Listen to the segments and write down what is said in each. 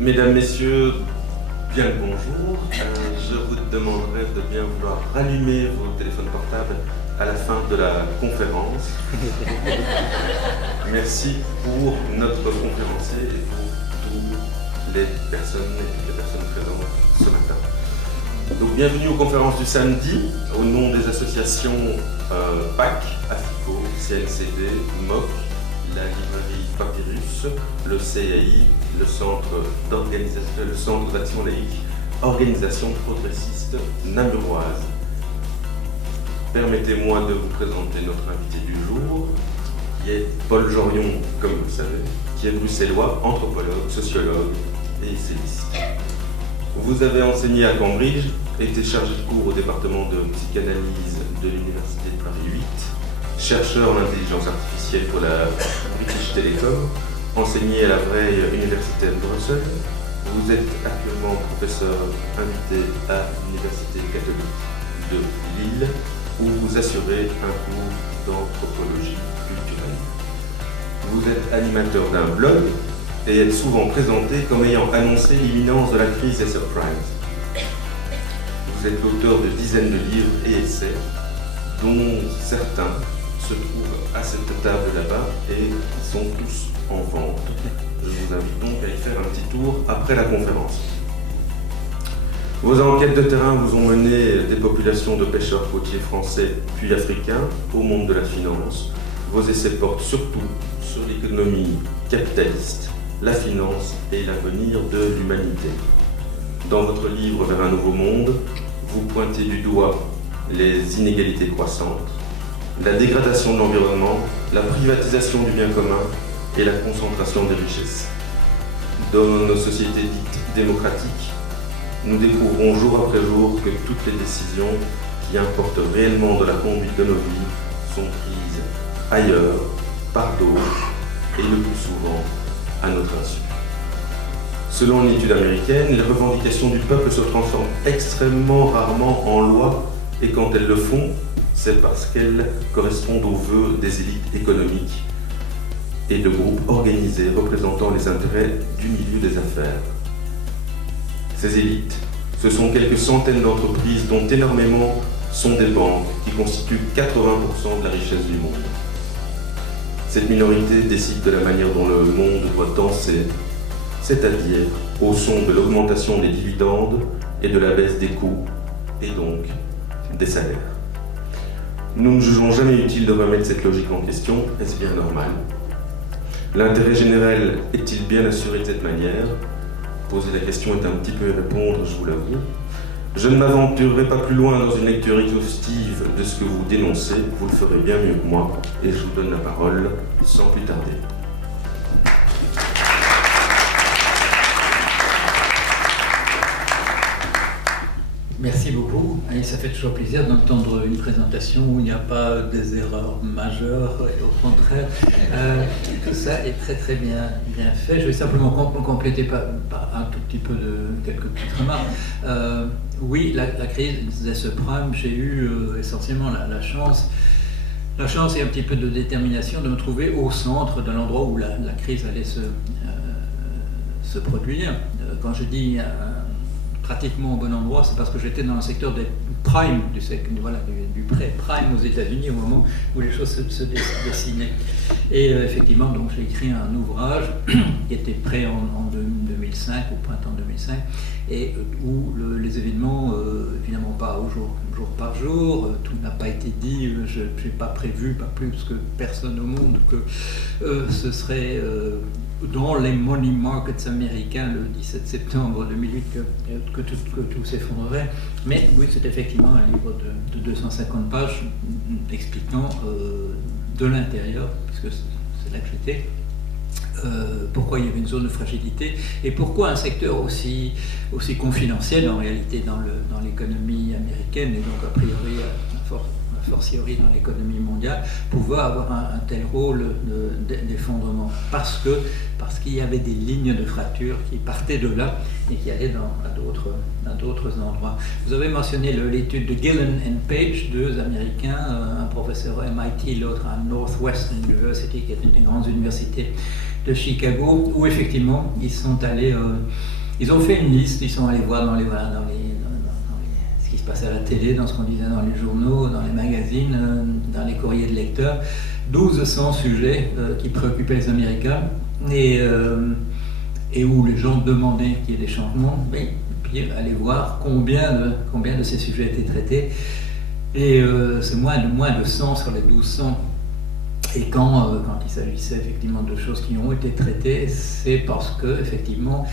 Mesdames, Messieurs, bien le bonjour. Je vous demanderai de bien vouloir rallumer vos téléphones portables à la fin de la conférence. Merci pour notre conférencier et pour toutes les personnes présentes ce matin. Donc, bienvenue aux conférences du samedi, au nom des associations PAC, AFICO, CLCD, MOC, la librairie Papyrus, le CAI, le Centre d'action laïque, Organisation progressiste namuroise. Permettez-moi de vous présenter notre invité du jour, qui est Paul Jorion, comme vous le savez, qui est bruxellois, anthropologue, sociologue et essayiste. Vous avez enseigné à Cambridge, été chargé de cours au département de psychanalyse de l'Université de Paris 8, chercheur en intelligence artificielle pour la British Telecom, enseigné à la Vrije Université de Bruxelles. Vous êtes actuellement professeur invité à l'Université catholique de Lille, où vous assurez un cours d'anthropologie culturelle. Vous êtes animateur d'un blog et êtes souvent présenté comme ayant annoncé l'imminence de la crise des subprimes. Vous êtes l'auteur de dizaines de livres et essais, dont certains se trouvent à cette table là-bas et qui sont tous en vente. Je vous invite donc à y faire un petit tour après la conférence. Vos enquêtes de terrain vous ont mené des populations de pêcheurs côtiers français puis africains au monde de la finance. Vos essais portent surtout sur l'économie capitaliste, la finance et l'avenir de l'humanité. Dans votre livre Vers un nouveau monde, vous pointez du doigt les inégalités croissantes, la dégradation de l'environnement, la privatisation du bien commun et la concentration des richesses. Dans nos sociétés dites démocratiques, nous découvrons jour après jour que toutes les décisions qui importent réellement de la conduite de nos vies sont prises ailleurs, par d'autres, et le plus souvent à notre insu. Selon une étude américaine, les revendications du peuple se transforment extrêmement rarement en loi, et quand elles le font, c'est parce qu'elles correspondent aux vœux des élites économiques et de groupes organisés représentant les intérêts du milieu des affaires. Ces élites, ce sont quelques centaines d'entreprises dont énormément sont des banques qui constituent 80% de la richesse du monde. Cette minorité décide de la manière dont le monde doit danser, c'est-à-dire au son de l'augmentation des dividendes et de la baisse des coûts, et donc des salaires. Nous ne jugeons jamais utile de remettre cette logique en question, est-ce bien normal? L'intérêt général est-il bien assuré de cette manière? Poser la question est un petit peu répondre, je vous l'avoue. Je ne m'aventurerai pas plus loin dans une lecture exhaustive de ce que vous dénoncez, vous le ferez bien mieux que moi, et je vous donne la parole sans plus tarder. Merci beaucoup. Et ça fait toujours plaisir d'entendre une présentation où il n'y a pas des erreurs majeures, et au contraire, tout ça est très très bien fait. Je vais simplement compléter par un tout petit peu de quelques petites remarques. Oui, la crise des subprimes, j'ai eu essentiellement la chance et un petit peu de détermination de me trouver au centre de l'endroit où la crise allait se produire. Quand je dis pratiquement au bon endroit, c'est parce que j'étais dans le secteur des primes, du prêt prime aux États-Unis au moment où les choses se dessinaient. Et effectivement, donc j'ai écrit un ouvrage qui était prêt en 2005, au printemps 2005, et où les événements, évidemment pas jour par jour, tout n'a pas été dit, je n'ai pas prévu, pas plus que personne au monde, que ce serait dans les money markets américains le 17 septembre 2008 que tout s'effondrerait. Mais oui, c'est effectivement un livre de 250 pages expliquant de l'intérieur, puisque c'est là que j'étais, pourquoi il y avait une zone de fragilité et pourquoi un secteur aussi confidentiel en réalité dans l'économie américaine et donc a priori fortiori dans l'économie mondiale, pouvait avoir un tel rôle d'effondrement parce qu'il y avait des lignes de fracture qui partaient de là et qui allaient à d'autres endroits. Vous avez mentionné l'étude de Gillen et Page, deux Américains, un professeur à MIT, l'autre à Northwestern University, qui est une des grandes universités de Chicago, où effectivement ils sont allés, ils ont fait une liste, ils sont allés voir dans ce qui se passait à la télé, dans ce qu'on disait dans les journaux, dans les magazines, dans les courriers de lecteurs, 1200 sujets qui préoccupaient les Américains et où les gens demandaient qu'il y ait des changements, et puis aller voir combien de ces sujets étaient traités. Et c'est moins de 100 sur les 1200. Et quand il s'agissait effectivement de choses qui ont été traitées, c'est parce que, effectivement,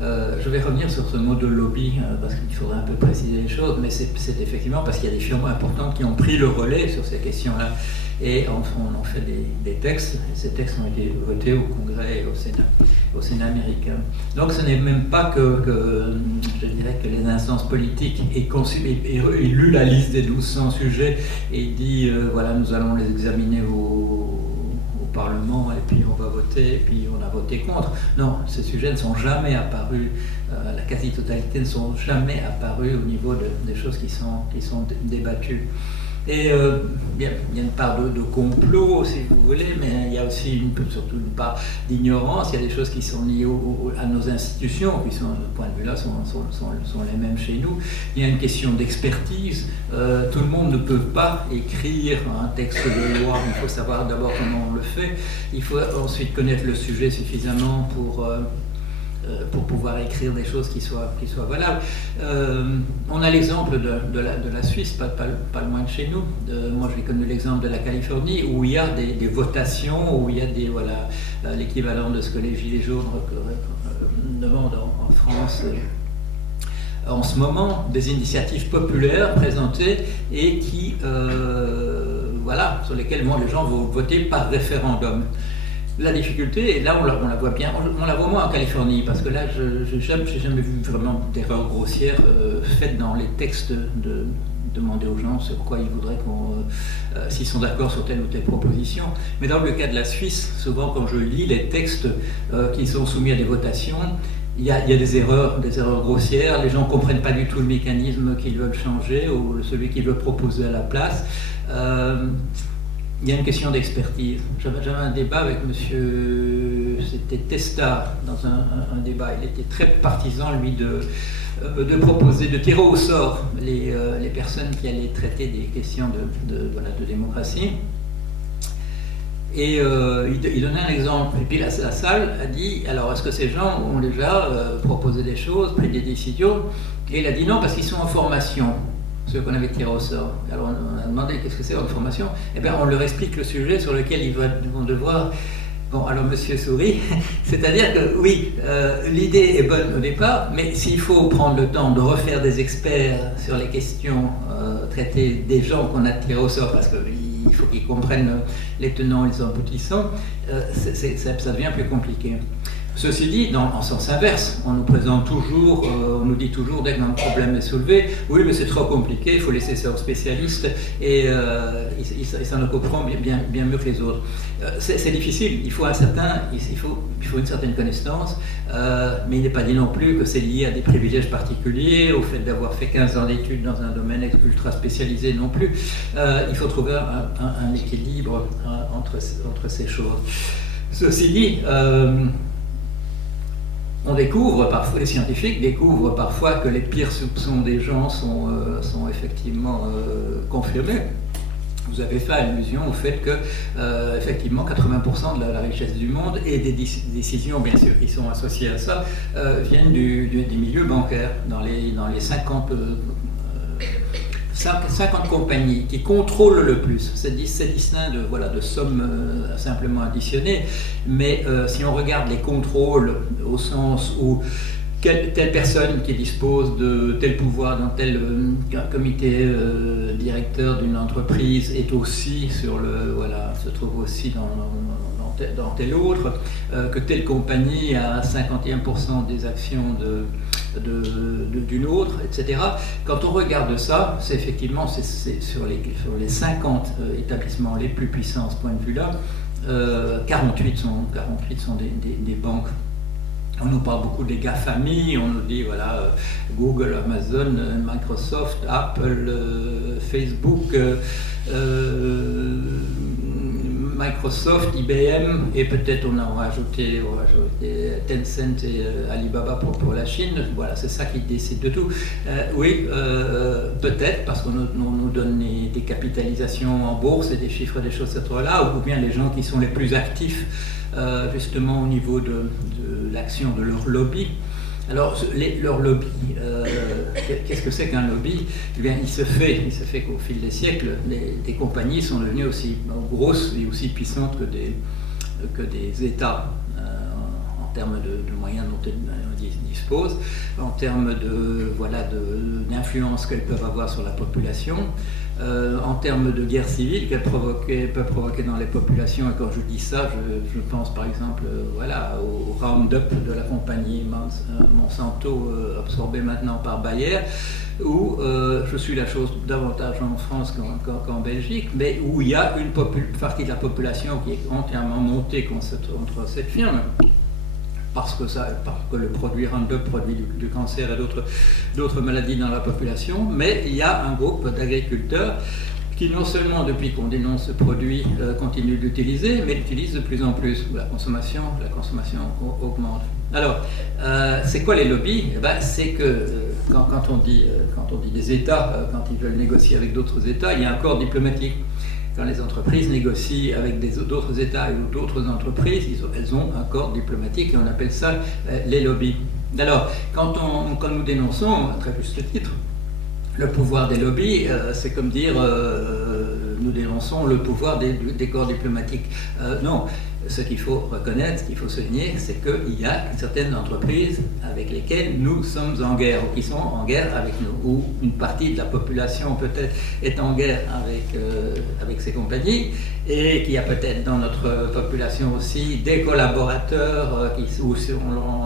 je vais revenir sur ce mot de lobby, parce qu'il faudrait un peu préciser les choses, mais c'est effectivement parce qu'il y a des firmes importantes qui ont pris le relais sur ces questions-là. Et on en fait des textes, et ces textes ont été votés au Congrès et au Sénat américain. Donc ce n'est même pas que je dirais que les instances politiques aient lu la liste des 1200 sujets et dit voilà, nous allons les examiner au Parlement et puis on va voter et puis on a voté contre. Non, ces sujets ne sont jamais apparus, la quasi-totalité ne sont jamais apparus au niveau des choses qui sont débattues. Et il y a une part de complot, si vous voulez, mais il y a aussi surtout une part d'ignorance. Il y a des choses qui sont liées à nos institutions, qui, de ce point de vue-là, sont les mêmes chez nous. Il y a une question d'expertise. Tout le monde ne peut pas écrire un texte de loi. Il faut savoir d'abord comment on le fait. Il faut ensuite connaître le sujet suffisamment pour pouvoir écrire des choses qui soient valables. On a l'exemple de la Suisse, pas loin de chez nous. Moi, j'ai connu l'exemple de la Californie, où il y a des votations, où il y a l'équivalent de ce que les Gilets jaunes demandent en France en ce moment, des initiatives populaires présentées et qui, sur lesquelles les gens vont voter par référendum. La difficulté, et là on la voit bien, on la voit moins en Californie, parce que là je n'ai jamais vu vraiment d'erreurs grossières faites dans les textes de demander aux gens sur quoi ils voudraient s'ils sont d'accord sur telle ou telle proposition. Mais dans le cas de la Suisse, souvent quand je lis les textes qui sont soumis à des votations, il y a des erreurs grossières, les gens ne comprennent pas du tout le mécanisme qu'ils veulent changer ou celui qu'ils veulent proposer à la place. Il y a une question d'expertise. J'avais un débat avec monsieur, c'était Testa, dans un débat. Il était très partisan, lui, de proposer, de tirer au sort les personnes qui allaient traiter des questions de démocratie. Et il donnait un exemple. Et puis la salle a dit, alors est-ce que ces gens ont déjà proposé des choses, pris des décisions? Et il a dit non, parce qu'ils sont en formation. Ceux qu'on avait tirés au sort. Alors on a demandé qu'est-ce que c'est en formation. Eh bien on leur explique le sujet sur lequel ils vont devoir... Bon, alors monsieur sourit, c'est-à-dire que oui, l'idée est bonne au départ, mais s'il faut prendre le temps de refaire des experts sur les questions, traiter des gens qu'on a tirés au sort, parce qu'il faut qu'ils comprennent les tenants et les aboutissants, ça devient plus compliqué. Ceci dit, en sens inverse, on nous présente toujours, on nous dit toujours dès qu'un problème est soulevé, oui mais c'est trop compliqué, il faut laisser ça aux spécialistes et ils s'en occupera bien mieux que les autres. C'est difficile, il faut une certaine connaissance, mais il n'est pas dit non plus que c'est lié à des privilèges particuliers, au fait d'avoir fait 15 ans d'études dans un domaine ultra spécialisé non plus. Il faut trouver un équilibre entre ces choses. Ceci dit, les scientifiques découvrent parfois que les pires soupçons des gens sont effectivement confirmés. Vous avez fait allusion au fait que, effectivement, 80% de la richesse du monde et des décisions, bien sûr, qui sont associées à ça, viennent des milieux bancaires, dans les 50 compagnies qui contrôlent le plus. C'est distinct de sommes simplement additionnées, mais si on regarde les contrôles au sens où telle personne qui dispose de tel pouvoir dans tel comité directeur d'une entreprise est aussi se trouve aussi dans tel autre, que telle compagnie a 51% des actions d'une autre, etc. Quand on regarde ça, c'est effectivement sur les 50 établissements les plus puissants à ce point de vue-là, 48 sont des banques. On nous parle beaucoup des GAFAMI, on nous dit Google, Amazon, Microsoft, Apple, Facebook, Microsoft, IBM, et peut-être on a rajouté Tencent et Alibaba pour la Chine. Voilà, c'est ça qui décide de tout. Oui, peut-être, parce qu'on nous donne des capitalisations en bourse et des chiffres, des choses, etc. là, ou bien les gens qui sont les plus actifs, justement, au niveau de l'action de leur lobby. Alors, leur lobby, qu'est-ce que c'est qu'un lobby? Eh bien, il se fait qu'au fil des siècles, des compagnies sont devenues aussi grosses et aussi puissantes que des États, en termes de moyens dont elles disposent, en termes d'influence qu'elles peuvent avoir sur la population, en termes de guerre civile qu'elles peuvent provoquer dans les populations. Et quand je dis ça, je pense par exemple au Roundup de la compagnie Monsanto, absorbée maintenant par Bayer, où je suis la chose davantage en France qu'en Belgique, mais où il y a une partie de la population qui est entièrement montée contre cette firme. Parce que le produit Roundup produit du cancer et d'autres maladies dans la population, mais il y a un groupe d'agriculteurs qui non seulement depuis qu'on dénonce ce produit continue d'utiliser, mais l'utilise de plus en plus. La consommation augmente. Alors, c'est quoi les lobbies? C'est que quand on dit des États, quand ils veulent négocier avec d'autres États, il y a un corps diplomatique. Quand les entreprises négocient avec d'autres États ou d'autres entreprises, elles ont un corps diplomatique et on appelle ça les lobbies. Alors, quand nous dénonçons, à très juste titre, le pouvoir des lobbies, c'est comme dire nous dénonçons le pouvoir des corps diplomatiques. Non, ce qu'il faut reconnaître, ce qu'il faut souligner, c'est qu'il y a certaines entreprises avec lesquelles nous sommes en guerre, ou qui sont en guerre avec nous, ou une partie de la population peut-être est en guerre avec ces compagnies, et qu'il y a peut-être dans notre population aussi des collaborateurs ou sur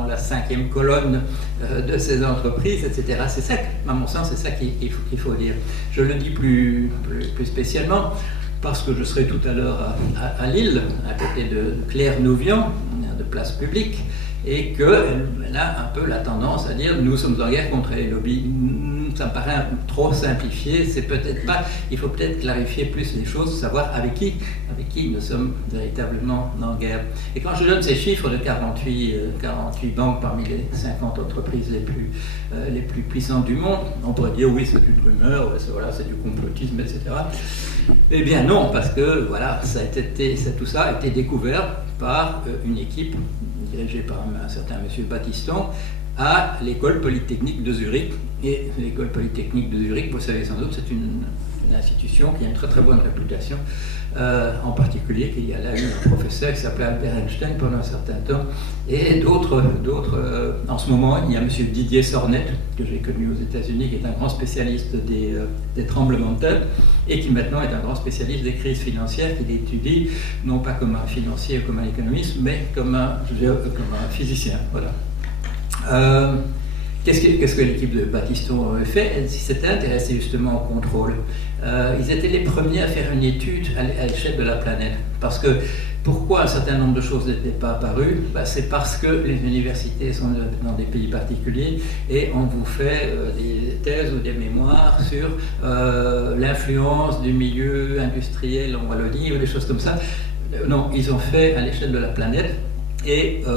la 5e colonne de ces entreprises, etc. C'est ça, à mon sens, c'est ça qu'il faut dire. Je le dis plus spécialement, parce que je serai tout à l'heure à Lille, à côté de Claire Nouvian, de Place Publique, et qu'elle a un peu la tendance à dire nous sommes en guerre contre les lobbies. Ça me paraît trop simplifié, c'est peut-être pas, il faut peut-être clarifier plus les choses, savoir avec qui nous sommes véritablement en guerre. Et quand je donne ces chiffres de 48 banques parmi les 50 entreprises les plus puissantes du monde, on pourrait dire oui, c'est une rumeur, c'est du complotisme, etc. Eh bien non, parce que tout ça a été découvert par une équipe dirigée par un certain monsieur Battiston à l'école polytechnique de Zurich. Et l'école polytechnique de Zurich, vous savez sans doute, c'est une institution qui a une très très bonne réputation, en particulier qu'il y a là eu un professeur qui s'appelait Albert Einstein pendant un certain temps, et d'autres. En ce moment, il y a M. Didier Sornet, que j'ai connu aux États-Unis, qui est un grand spécialiste des tremblements de terre, et qui maintenant est un grand spécialiste des crises financières, qui l'étudie non pas comme un financier ou comme un économiste, mais comme un physicien. Voilà. Qu'est-ce que l'équipe de Battiston avait fait? Elle s'était intéressée justement au contrôle. Ils étaient les premiers à faire une étude à l'échelle de la planète. Parce que pourquoi un certain nombre de choses n'étaient pas apparues? C'est parce que les universités sont dans des pays particuliers et on vous fait des thèses ou des mémoires sur l'influence du milieu industriel en Wallonie ou des choses comme ça. Non, ils ont fait à l'échelle de la planète. Et je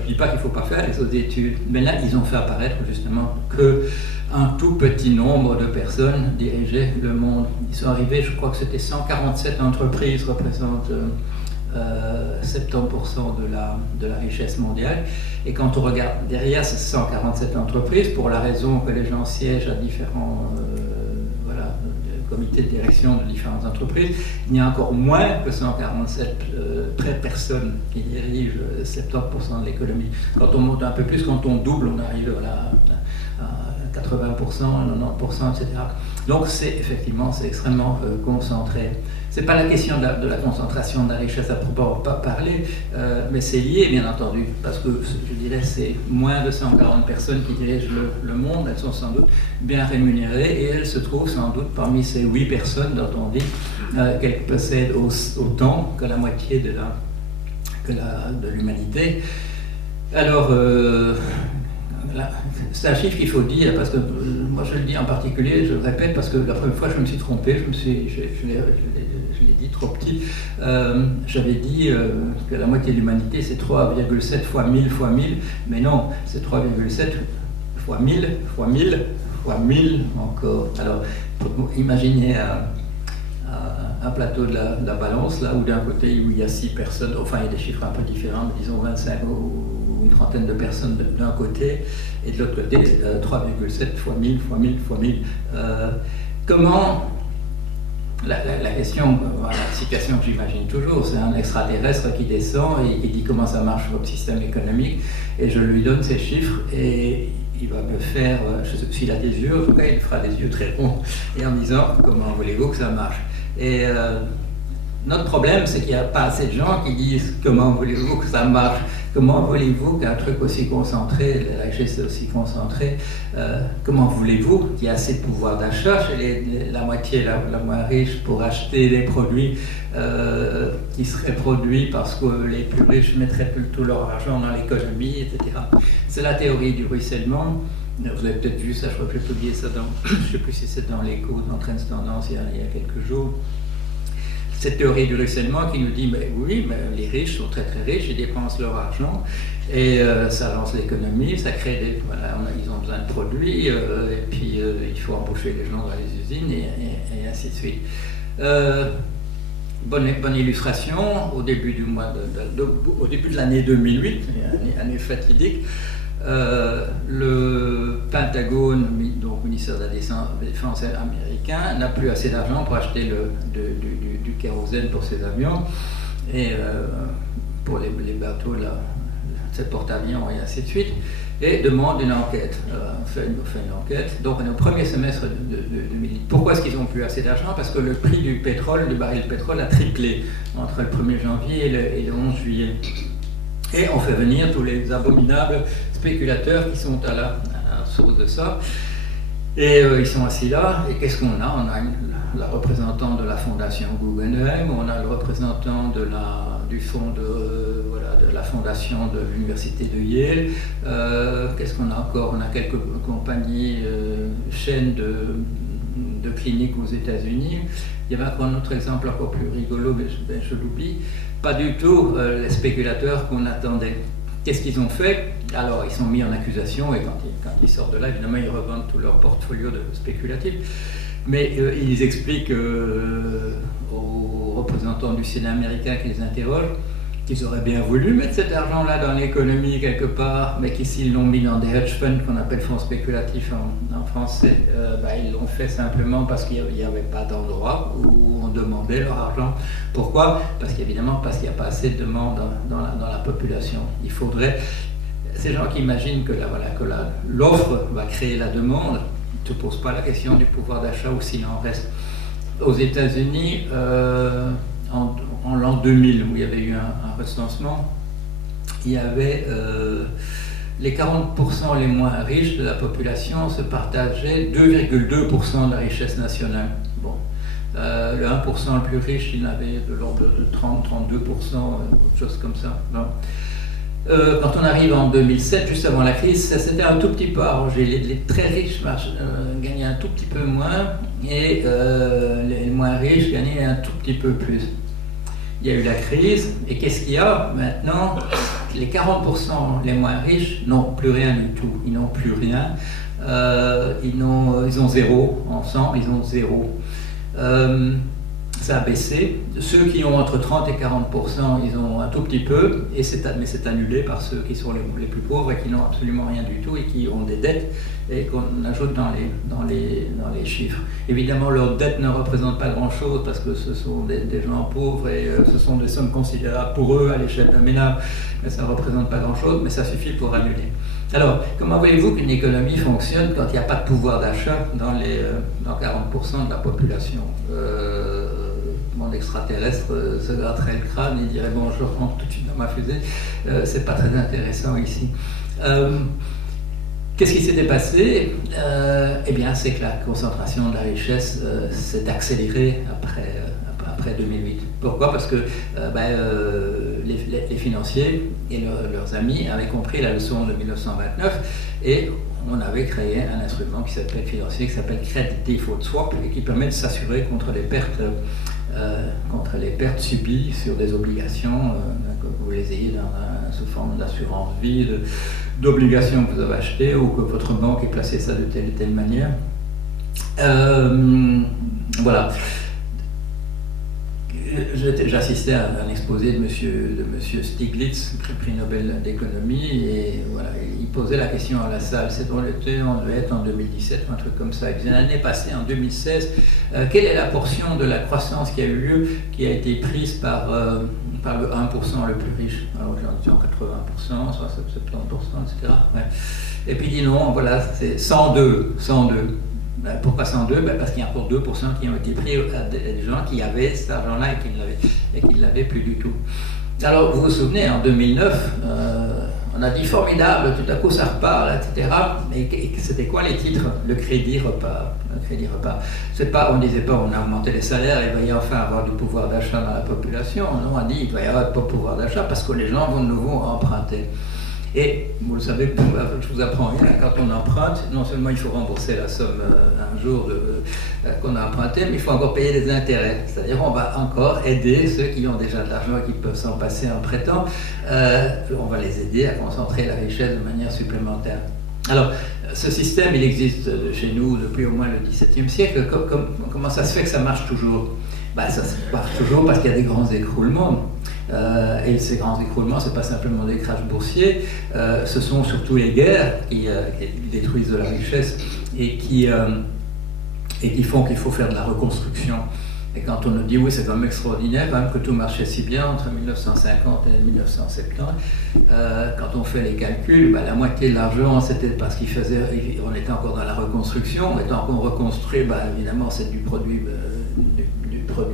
ne dis pas qu'il ne faut pas faire les autres études, mais là, ils ont fait apparaître justement qu'un tout petit nombre de personnes dirigeaient le monde. Ils sont arrivés, je crois que c'était 147 entreprises représentent 70% de la richesse mondiale. Et quand on regarde derrière ces 147 entreprises, pour la raison que les gens siègent à différents comités de direction de différentes entreprises, il y a encore moins que 147 personnes qui dirigent 70% de l'économie. Quand on monte un peu plus, quand on double, on arrive à 80%, 90%, etc. Donc c'est extrêmement concentré. C'est pas la question de la concentration de la richesse à proprement pas parler, mais c'est lié bien entendu, parce que je dirais c'est moins de 140 personnes qui dirigent le monde, elles sont sans doute bien rémunérées et elles se trouvent sans doute parmi ces 8 personnes dont on dit qu'elles possèdent autant que la moitié de l'humanité. Alors, c'est un chiffre qu'il faut dire, parce que moi je le dis en particulier, je le répète, parce que la première fois je me suis trompé, je l'ai dit trop petit. J'avais dit que la moitié de l'humanité c'est 3,7 fois 1000 fois 1000, mais non, c'est 3,7 fois 1000 fois 1000 fois 1000 encore. Alors, imaginez un plateau de la balance, là où d'un côté où il y a 6 personnes, enfin il y a des chiffres un peu différents, mais disons 25 ou une trentaine de personnes d'un côté, et de l'autre côté 3,7 fois 1000 fois 1000 fois 1000. Comment, la question, la citation que j'imagine toujours, c'est un extraterrestre qui descend et qui dit comment ça marche votre système économique, et je lui donne ces chiffres, et il va me faire, s'il a des yeux, en tout cas il fera des yeux très ronds, et en disant comment voulez-vous que ça marche. Et notre problème, c'est qu'il n'y a pas assez de gens qui disent comment voulez-vous que ça marche, comment voulez-vous qu'un truc aussi concentré, la richesse aussi concentrée, comment voulez-vous qu'il y ait assez de pouvoir d'achat chez la moitié la moins riche pour acheter des produits qui seraient produits parce que les plus riches mettraient tout leur argent dans l'économie, etc. C'est la théorie du ruissellement. Vous avez peut-être vu ça, je crois que j'ai publié ça dans, je ne sais plus si c'est dans l'Écho, dans Trends Tendance il y a quelques jours. Cette théorie du ruissellement qui nous dit, mais oui, mais les riches sont très très riches, ils dépensent leur argent et ça lance l'économie, ça crée des, voilà, ils ont besoin de produits et puis il faut embaucher les gens dans les usines et ainsi de suite. Bonne illustration, au début au début de l'année 2008, année fatidique. Le Pentagone, donc ministère de la Défense américain, n'a plus assez d'argent pour acheter du kérosène pour ses avions et pour les bateaux, ses porte-avions et ainsi de suite, et demande une enquête. On fait une enquête. Donc on est au premier semestre de 2008. Pourquoi est-ce qu'ils n'ont plus assez d'argent? Parce que le prix du pétrole, du baril de pétrole a triplé entre le 1er janvier et le 11 juillet. Et on fait venir tous les abominables spéculateurs qui sont à la source de ça. Et ils sont assis là, et qu'est-ce qu'on a? On a la représentante de la fondation Guggenheim, on a le représentant du fonds de la fondation de l'université de Yale. Qu'est-ce qu'on a encore? On a quelques compagnies, chaînes de cliniques aux États-Unis. Il y avait encore un autre exemple encore plus rigolo, mais je l'oublie. Pas du tout les spéculateurs qu'on attendait. Qu'est-ce qu'ils ont fait? Alors, ils sont mis en accusation et quand ils sortent de là, évidemment, ils revendent tout leur portfolio de spéculatifs. Mais ils expliquent aux représentants du Sénat américain qui les interrogent qu'ils auraient bien voulu mettre cet argent-là dans l'économie quelque part, mais qu'ils l'ont mis dans des hedge funds qu'on appelle fonds spéculatifs en français. Ils l'ont fait simplement parce qu'il n'y avait pas d'endroit où on demandait leur argent. Pourquoi? Parce qu'il n'y a pas assez de demande dans la population. Il faudrait... Ces gens qui imaginent que l'offre va créer la demande ne se posent pas la question du pouvoir d'achat ou s'il en reste. Aux États-Unis, en l'an 2000, où il y avait eu un recensement, il y avait les 40% les moins riches de la population se partageaient 2,2% de la richesse nationale. Bon. Le 1% le plus riche, il avait de l'ordre de 30-32%, autre chose comme ça. Bon. Quand on arrive en 2007, juste avant la crise, ça s'était un tout petit peu arrangé. Les très riches gagnaient un tout petit peu moins et les moins riches gagnaient un tout petit peu plus. Il y a eu la crise, et qu'est-ce qu'il y a maintenant? Les 40% les moins riches n'ont plus rien du tout. Ils n'ont plus rien. Ils ont zéro. Ensemble, ils ont zéro. Ça a baissé. Ceux qui ont entre 30 et 40%, ils ont un tout petit peu, mais c'est annulé par ceux qui sont les plus pauvres et qui n'ont absolument rien du tout et qui ont des dettes et qu'on ajoute dans les chiffres. Évidemment, leurs dettes ne représentent pas grand-chose parce que ce sont des gens pauvres et ce sont des sommes considérables pour eux à l'échelle d'un ménage, mais ça ne représente pas grand-chose, mais ça suffit pour annuler. Alors, comment voulez-vous qu'une économie fonctionne quand il n'y a pas de pouvoir d'achat dans 40% de la population? Mon extraterrestre se gratterait le crâne et dirait bon, je rentre tout de suite dans ma fusée. C'est pas très intéressant ici. Qu'est-ce qui s'était passé? Eh bien, c'est que la concentration de la richesse s'est accélérée après 2008. Pourquoi? Parce que les financiers et leurs amis avaient compris la leçon de 1929 et on avait créé un instrument qui s'appelle financier, qui s'appelle Credit Default Swap et qui permet de s'assurer contre les pertes subies sur des obligations, que vous les ayez sous forme d'assurance vie, d'obligations que vous avez achetées ou que votre banque ait placé ça de telle et telle manière. Voilà. J'assistais à un exposé de monsieur Stiglitz, prix Nobel d'économie, et voilà, il posait la question à la salle, on devait être en 2017 ou un truc comme ça, il disait l'année passée, en 2016, quelle est la portion de la croissance qui a eu lieu, qui a été prise par le 1% le plus riche? Alors j'en dis 80%, soit 70%, etc. Ouais. Et puis il dit non, voilà, c'est 102. Pourquoi 102? Parce qu'il y a encore 2% qui ont été pris à des gens qui avaient cet argent-là et qui ne l'avaient plus du tout. Alors, vous vous souvenez, en 2009, on a dit formidable, tout à coup ça repart, etc. Et c'était quoi les titres? Le crédit repart. C'est pas, on ne disait pas on a augmenté les salaires, il va y enfin avoir du pouvoir d'achat dans la population. Non, on dit il va y avoir pas de pouvoir d'achat parce que les gens vont de nouveau emprunter. Et vous le savez, je vous apprends rien, quand on emprunte, non seulement il faut rembourser la somme un jour qu'on a emprunté, mais il faut encore payer les intérêts. C'est-à-dire on va encore aider ceux qui ont déjà de l'argent et qui peuvent s'en passer en prêtant. On va les aider à concentrer la richesse de manière supplémentaire. Alors, ce système, il existe chez nous depuis au moins le XVIIe siècle. Comment ça se fait que ça marche toujours? Ça marche toujours parce qu'il y a des grands écroulements. Et ces grands écroulements, ce n'est pas simplement des crashs boursiers, ce sont surtout les guerres qui détruisent de la richesse et qui font qu'il faut faire de la reconstruction. Et quand on nous dit oui, c'est quand même extraordinaire quand même que tout marchait si bien entre 1950 et 1970, quand on fait les calculs, la moitié de l'argent c'était parce on était encore dans la reconstruction, et tant qu'on reconstruit, évidemment c'est du produit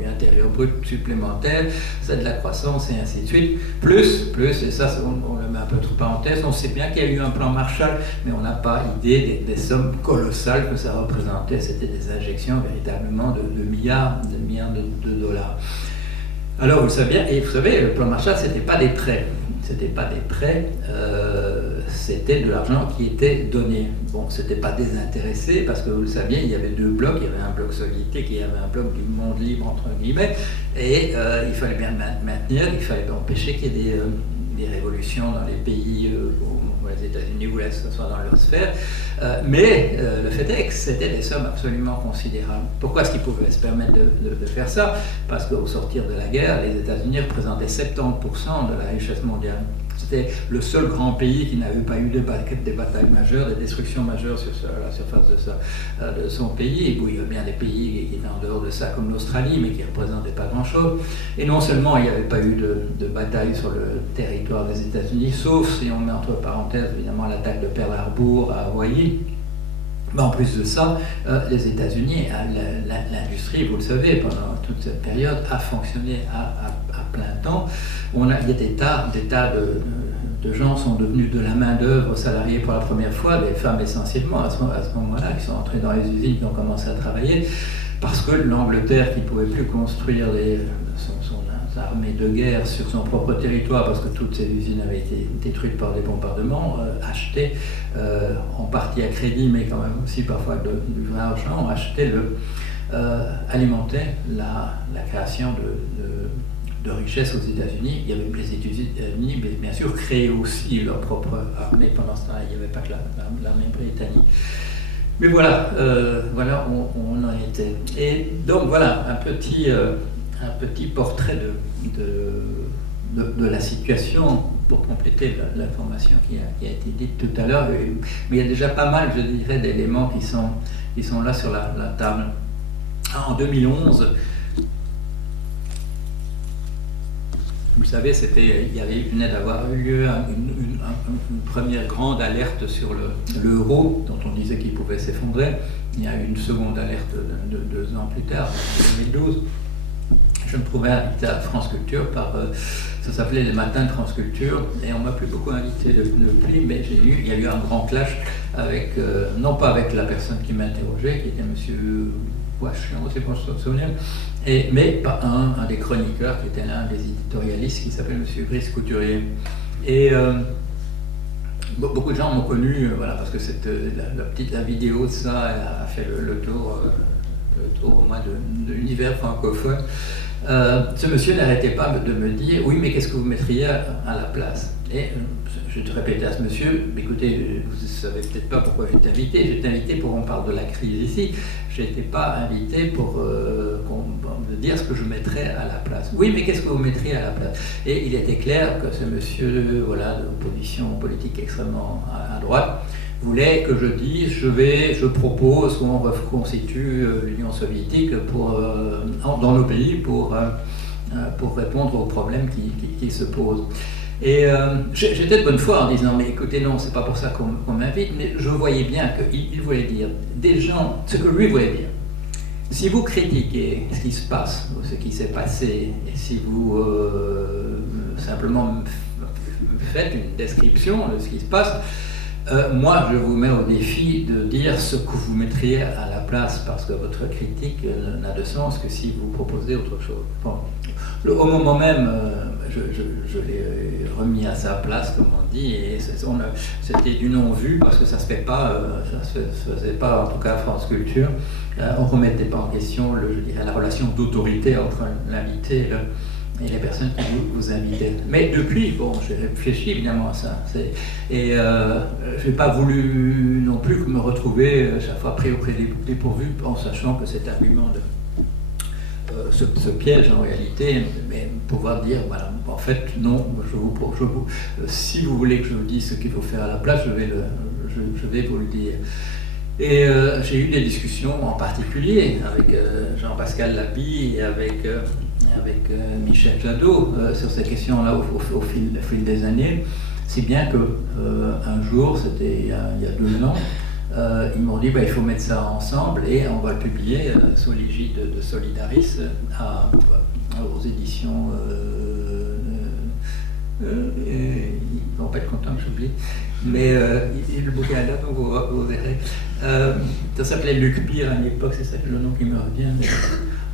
intérieur brut supplémentaire, c'est de la croissance et ainsi de suite, plus, et ça on le met un peu entre parenthèses, on sait bien qu'il y a eu un plan Marshall, mais on n'a pas idée des sommes colossales que ça représentait, c'était des injections véritablement de milliards de dollars. Alors vous savez, le plan Marshall c'était pas des prêts, c'était de l'argent qui était donné. Bon, c'était pas désintéressé parce que vous le saviez, il y avait deux blocs, il y avait un bloc soviétique et il y avait un bloc du monde libre entre guillemets, et il fallait bien maintenir, il fallait empêcher qu'il y ait des révolutions dans les pays, les États-Unis ou que ce soit dans leur sphère, mais le fait est que c'était des sommes absolument considérables. Pourquoi est-ce qu'ils pouvaient se permettre de faire ça? Parce qu'au sortir de la guerre, les États-Unis représentaient 70% de la richesse mondiale. C'était le seul grand pays qui n'avait pas eu des batailles majeures, des destructions majeures sur la surface de son pays. Et il y avait bien des pays qui étaient en dehors de ça, comme l'Australie, mais qui ne représentaient pas grand-chose. Et non seulement il n'y avait pas eu de bataille sur le territoire des États-Unis, sauf si on met entre parenthèses évidemment l'attaque de Pearl Harbor à Hawaï. Mais en plus de ça, les États-Unis, l'industrie, vous le savez, pendant toute cette période, a fonctionné à plein temps. Il y a des tas de gens sont devenus de la main-d'œuvre salariée pour la première fois, des femmes essentiellement à ce moment-là, qui sont entrées dans les usines, qui ont commencé à travailler, parce que l'Angleterre, qui ne pouvait plus construire son armée de guerre sur son propre territoire, parce que toutes ces usines avaient été détruites par des bombardements, achetait en partie à crédit, mais quand même aussi parfois du vrai argent, alimentait la création de richesses aux États-Unis. Il y avait les États-Unis, mais bien sûr, créaient aussi leur propre armée. Pendant ce temps-là, il n'y avait pas que l'armée britannique. Mais voilà, on en était. Et donc voilà, un petit portrait de la situation pour compléter l'information qui a été dite tout à l'heure. Mais il y a déjà pas mal, je dirais, d'éléments qui sont là sur la table. En 2011, vous savez, il venait d'avoir eu lieu une première grande alerte sur l'euro, dont on disait qu'il pouvait s'effondrer. Il y a eu une seconde alerte de 2 ans plus tard, en 2012. Je me trouvais invité à France Culture ça s'appelait les matins de France Culture, et on m'a plus beaucoup invité depuis, mais il y a eu un grand clash avec, non pas avec la personne qui m'a interrogé, qui était monsieur Poichon, c'est pour se souvenir, mais pas un des chroniqueurs qui était l'un des éditorialistes qui s'appelle M. Brice Couturier. Et beaucoup de gens m'ont connu, voilà, parce que la vidéo de ça a fait le tour au moins de l'univers francophone. Ce monsieur n'arrêtait pas de me dire « Oui, mais qu'est-ce que vous mettriez à la place ?» Et je te répétais à ce monsieur « Écoutez, vous ne savez peut-être pas pourquoi je t'ai invité. Je t'ai invité pour qu'on parle de la crise ici. Je n'étais pas invité pour me dire ce que je mettrais à la place. Oui, mais qu'est-ce que vous mettriez à la place ?» Et il était clair que ce monsieur, voilà, de position politique extrêmement à droite, voulait que je dise je propose qu'on reconstitue l'Union soviétique dans nos pays pour répondre aux problèmes qui se posent. Et j'étais de bonne foi en disant mais écoutez non, c'est pas pour ça qu'on m'invite, mais je voyais bien qu'il voulait dire des gens, ce que lui voulait dire. Si vous critiquez ce qui se passe, ce qui s'est passé, et si vous simplement faites une description de ce qui se passe, moi, je vous mets au défi de dire ce que vous mettriez à la place, parce que votre critique n'a de sens que si vous proposez autre chose. Bon. Au moment même, je l'ai remis à sa place, comme on dit, et c'était du non-vu, parce que ça ne se fait pas, ça se faisait pas, en tout cas à France Culture. On ne remettait pas en question, je dirais, la relation d'autorité entre l'invité et les personnes qui vous invitaient. Mais depuis, bon, j'ai réfléchi évidemment à ça. Et je n'ai pas voulu non plus me retrouver chaque fois pris au dépourvu en sachant que cet argument ce piège en réalité, mais pouvoir dire, voilà, en fait, non, si vous voulez que je vous dise ce qu'il faut faire à la place, je vais vous le dire. Et j'ai eu des discussions en particulier avec Jean-Pascal Lapie et avec Michel Jadot sur ces questions-là au fil des années, si bien qu'un jour, c'était il y a 2 ans, ils m'ont dit il faut mettre ça ensemble et on va le publier sous l'égide de Solidaris aux éditions. Ils vont pas être contents que j'oublie, mais le bouquin est là, donc vous verrez. Ça s'appelait Luc Pire à l'époque, c'est ça le nom qui me revient.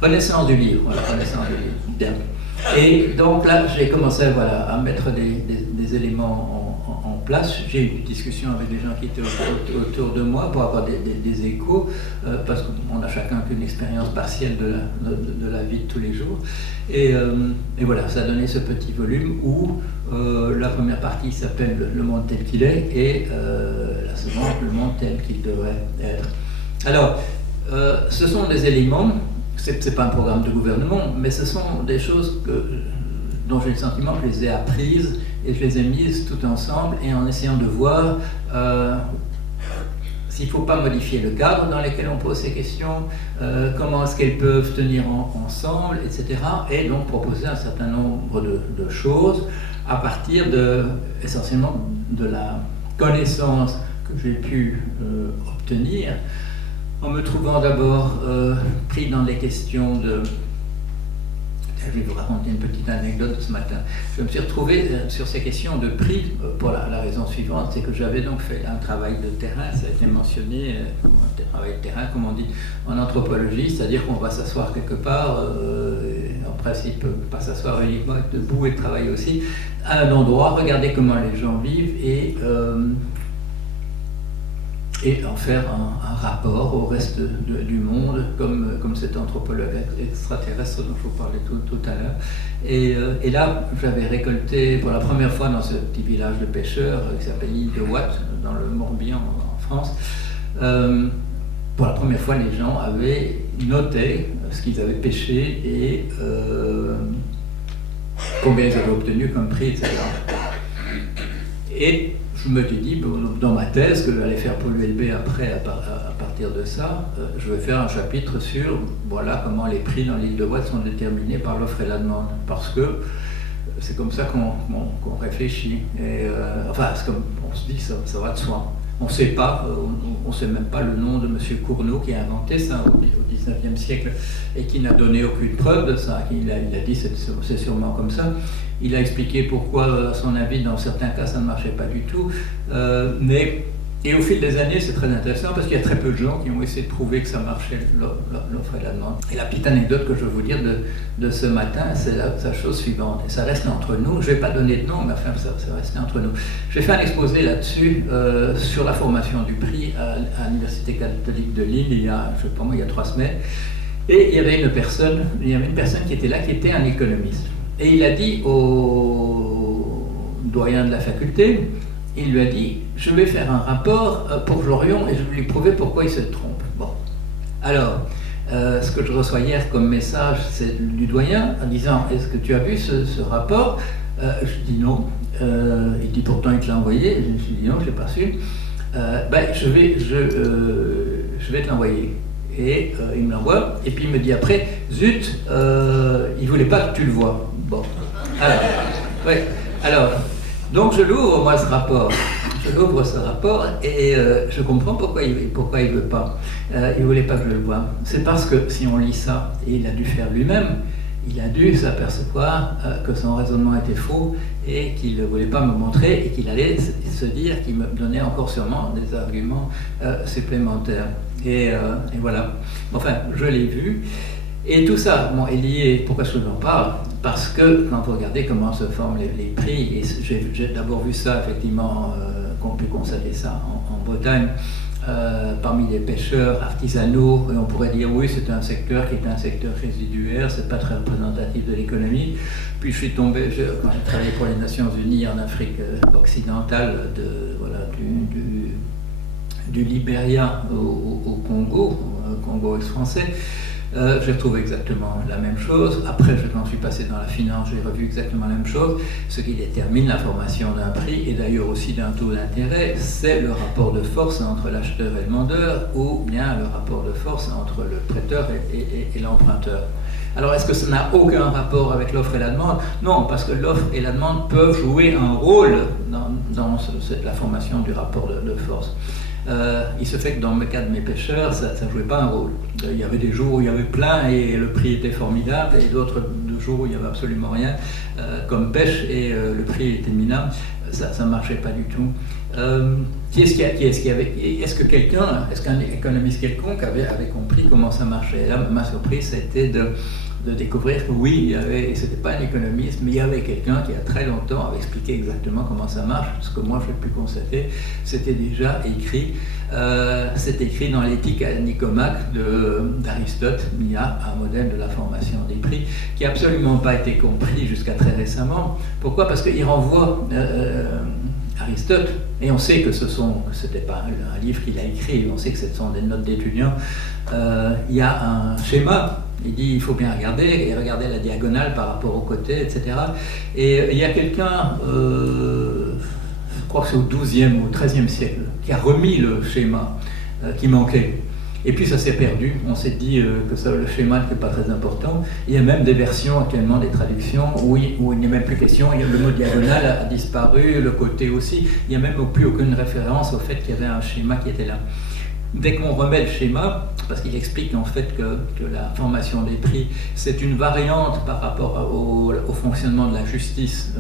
Renaissance du livre, voilà, Renaissance du livre. Bien. Et donc là, j'ai commencé à mettre des éléments en place. J'ai eu des discussions avec des gens qui étaient autour de moi pour avoir des échos, parce qu'on a chacun qu'une expérience partielle de la vie de tous les jours. Et voilà, ça a donné ce petit volume où la première partie s'appelle Le monde tel qu'il est et la seconde, Le monde tel qu'il devrait être. Alors, ce sont des éléments. C'est pas un programme de gouvernement, mais ce sont des choses dont j'ai le sentiment que je les ai apprises et je les ai mises tout ensemble et en essayant de voir s'il ne faut pas modifier le cadre dans lequel on pose ces questions, comment est-ce qu'elles peuvent tenir ensemble, etc. Et donc proposer un certain nombre de choses à partir essentiellement de la connaissance que j'ai pu obtenir, en me trouvant d'abord pris dans les questions de... Je vais vous raconter une petite anecdote de ce matin. Je me suis retrouvé sur ces questions de prix pour la raison suivante, c'est que j'avais donc fait un travail de terrain, ça a été mentionné, un travail de terrain, comme on dit en anthropologie, c'est-à-dire qu'on va s'asseoir quelque part, en principe pas s'asseoir uniquement, être debout et travailler aussi, à un endroit, regarder comment les gens vivent et en faire un rapport au reste du monde, comme cet anthropologue extraterrestre dont je vous parlais tout à l'heure. Et là, j'avais récolté pour la première fois dans ce petit village de pêcheurs qui s'appelle l'île de Watt, dans le Morbihan en France. Pour la première fois, les gens avaient noté ce qu'ils avaient pêché et combien ils avaient obtenu comme prix, etc. Et je me suis dit, dans ma thèse, que j'allais faire pour l'ULB après, à partir de ça, je vais faire un chapitre sur voilà, comment les prix dans l'île de Watt sont déterminés par l'offre et la demande. Parce que c'est comme ça qu'on réfléchit. Et, enfin, c'est comme on se dit, ça va de soi. On ne sait pas, on ne sait même pas le nom de M. Cournot qui a inventé ça au XIXe siècle et qui n'a donné aucune preuve de ça. Il a dit c'est sûrement comme ça. Il a expliqué pourquoi, à son avis, dans certains cas, ça ne marchait pas du tout. Mais Et au fil des années, c'est très intéressant parce qu'il y a très peu de gens qui ont essayé de prouver que ça marchait, l'offre et la demande. Et la petite anecdote que je veux vous dire de ce matin, c'est la chose suivante. Et ça reste entre nous. Je ne vais pas donner de nom, mais enfin, ça reste entre nous. J'ai fait un exposé là-dessus, sur la formation du prix à l'Université catholique de Lille, il y a 3 semaines. Et il y avait une personne qui était là, qui était un économiste. Et il a dit au doyen de la faculté, il lui a dit, je vais faire un rapport pour Florian et je vais lui prouver pourquoi il se trompe. Bon. Alors, ce que je reçois hier comme message, c'est du doyen en disant, est-ce que tu as vu ce rapport? Je dis non. Il dit, pourtant il te l'a envoyé. Je me suis dit non, je ne l'ai pas su. Je vais te l'envoyer. Et il me l'envoie, et puis il me dit après, zut, il ne voulait pas que tu le vois. Bon. Alors, ouais. Alors, donc je l'ouvre, moi, ce rapport. Je l'ouvre, ce rapport, et je comprends pourquoi il ne veut pas. Il ne voulait pas que je le voie. C'est parce que si on lit ça, et il a dû faire lui-même, il a dû s'apercevoir que son raisonnement était faux et qu'il ne voulait pas me montrer et qu'il allait se dire qu'il me donnait encore sûrement des arguments supplémentaires. Et voilà. Enfin, je l'ai vu. Et tout ça est lié. Pourquoi je vous en parle? Parce que quand vous regardez comment se forment les prix, et j'ai d'abord vu ça, effectivement, qu'on peut constater ça en Bretagne, parmi les pêcheurs artisanaux, et on pourrait dire oui, c'est un secteur qui est un secteur résiduaire, c'est pas très représentatif de l'économie. Puis je suis tombé, quand j'ai travaillé pour les Nations Unies en Afrique occidentale, du Libéria au Congo, Congo ex-français, j'ai retrouvé exactement la même chose. Après, quand je suis passé dans la finance, j'ai revu exactement la même chose. Ce qui détermine la formation d'un prix, et d'ailleurs aussi d'un taux d'intérêt, c'est le rapport de force entre l'acheteur et le vendeur, ou bien le rapport de force entre le prêteur et l'emprunteur. Alors, est-ce que ça n'a aucun rapport avec l'offre et la demande? Non, parce que l'offre et la demande peuvent jouer un rôle dans la formation du rapport de force. Il se fait que dans le cas de mes pêcheurs, ça ne jouait pas un rôle. Il y avait des jours où il y avait plein et le prix était formidable, et d'autres jours où il n'y avait absolument rien comme pêche et le prix était minable. Ça ne marchait pas du tout. Est-ce qu'un économiste quelconque avait compris comment ça marchait? Et là, ma surprise, c'était de découvrir que oui, il y avait, et ce n'était pas un économiste, mais il y avait quelqu'un qui, il y a très longtemps, avait expliqué exactement comment ça marche. Ce que moi, je n'ai pu constater, c'était déjà écrit. C'est écrit dans l'éthique à Nicomaque d'Aristote. Il y a un modèle de la formation des prix qui n'a absolument pas été compris jusqu'à très récemment. Pourquoi? Parce qu'il renvoie Aristote, et on sait que ce n'était pas un livre qu'il a écrit, on sait que ce sont des notes d'étudiants. Il y a un schéma. Il dit il faut bien regarder la diagonale par rapport aux côtés, etc. Et il y a quelqu'un, je crois que c'est au XIIe ou au XIIIe siècle, qui a remis le schéma qui manquait. Et puis ça s'est perdu, on s'est dit que le schéma n'était pas très important. Il y a même des versions actuellement, des traductions, où il n'y a même plus question, le mot diagonale a disparu, le côté aussi. Il n'y a même plus aucune référence au fait qu'il y avait un schéma qui était là. Dès qu'on remet le schéma, parce qu'il explique en fait que la formation des prix, c'est une variante par rapport au fonctionnement de la justice,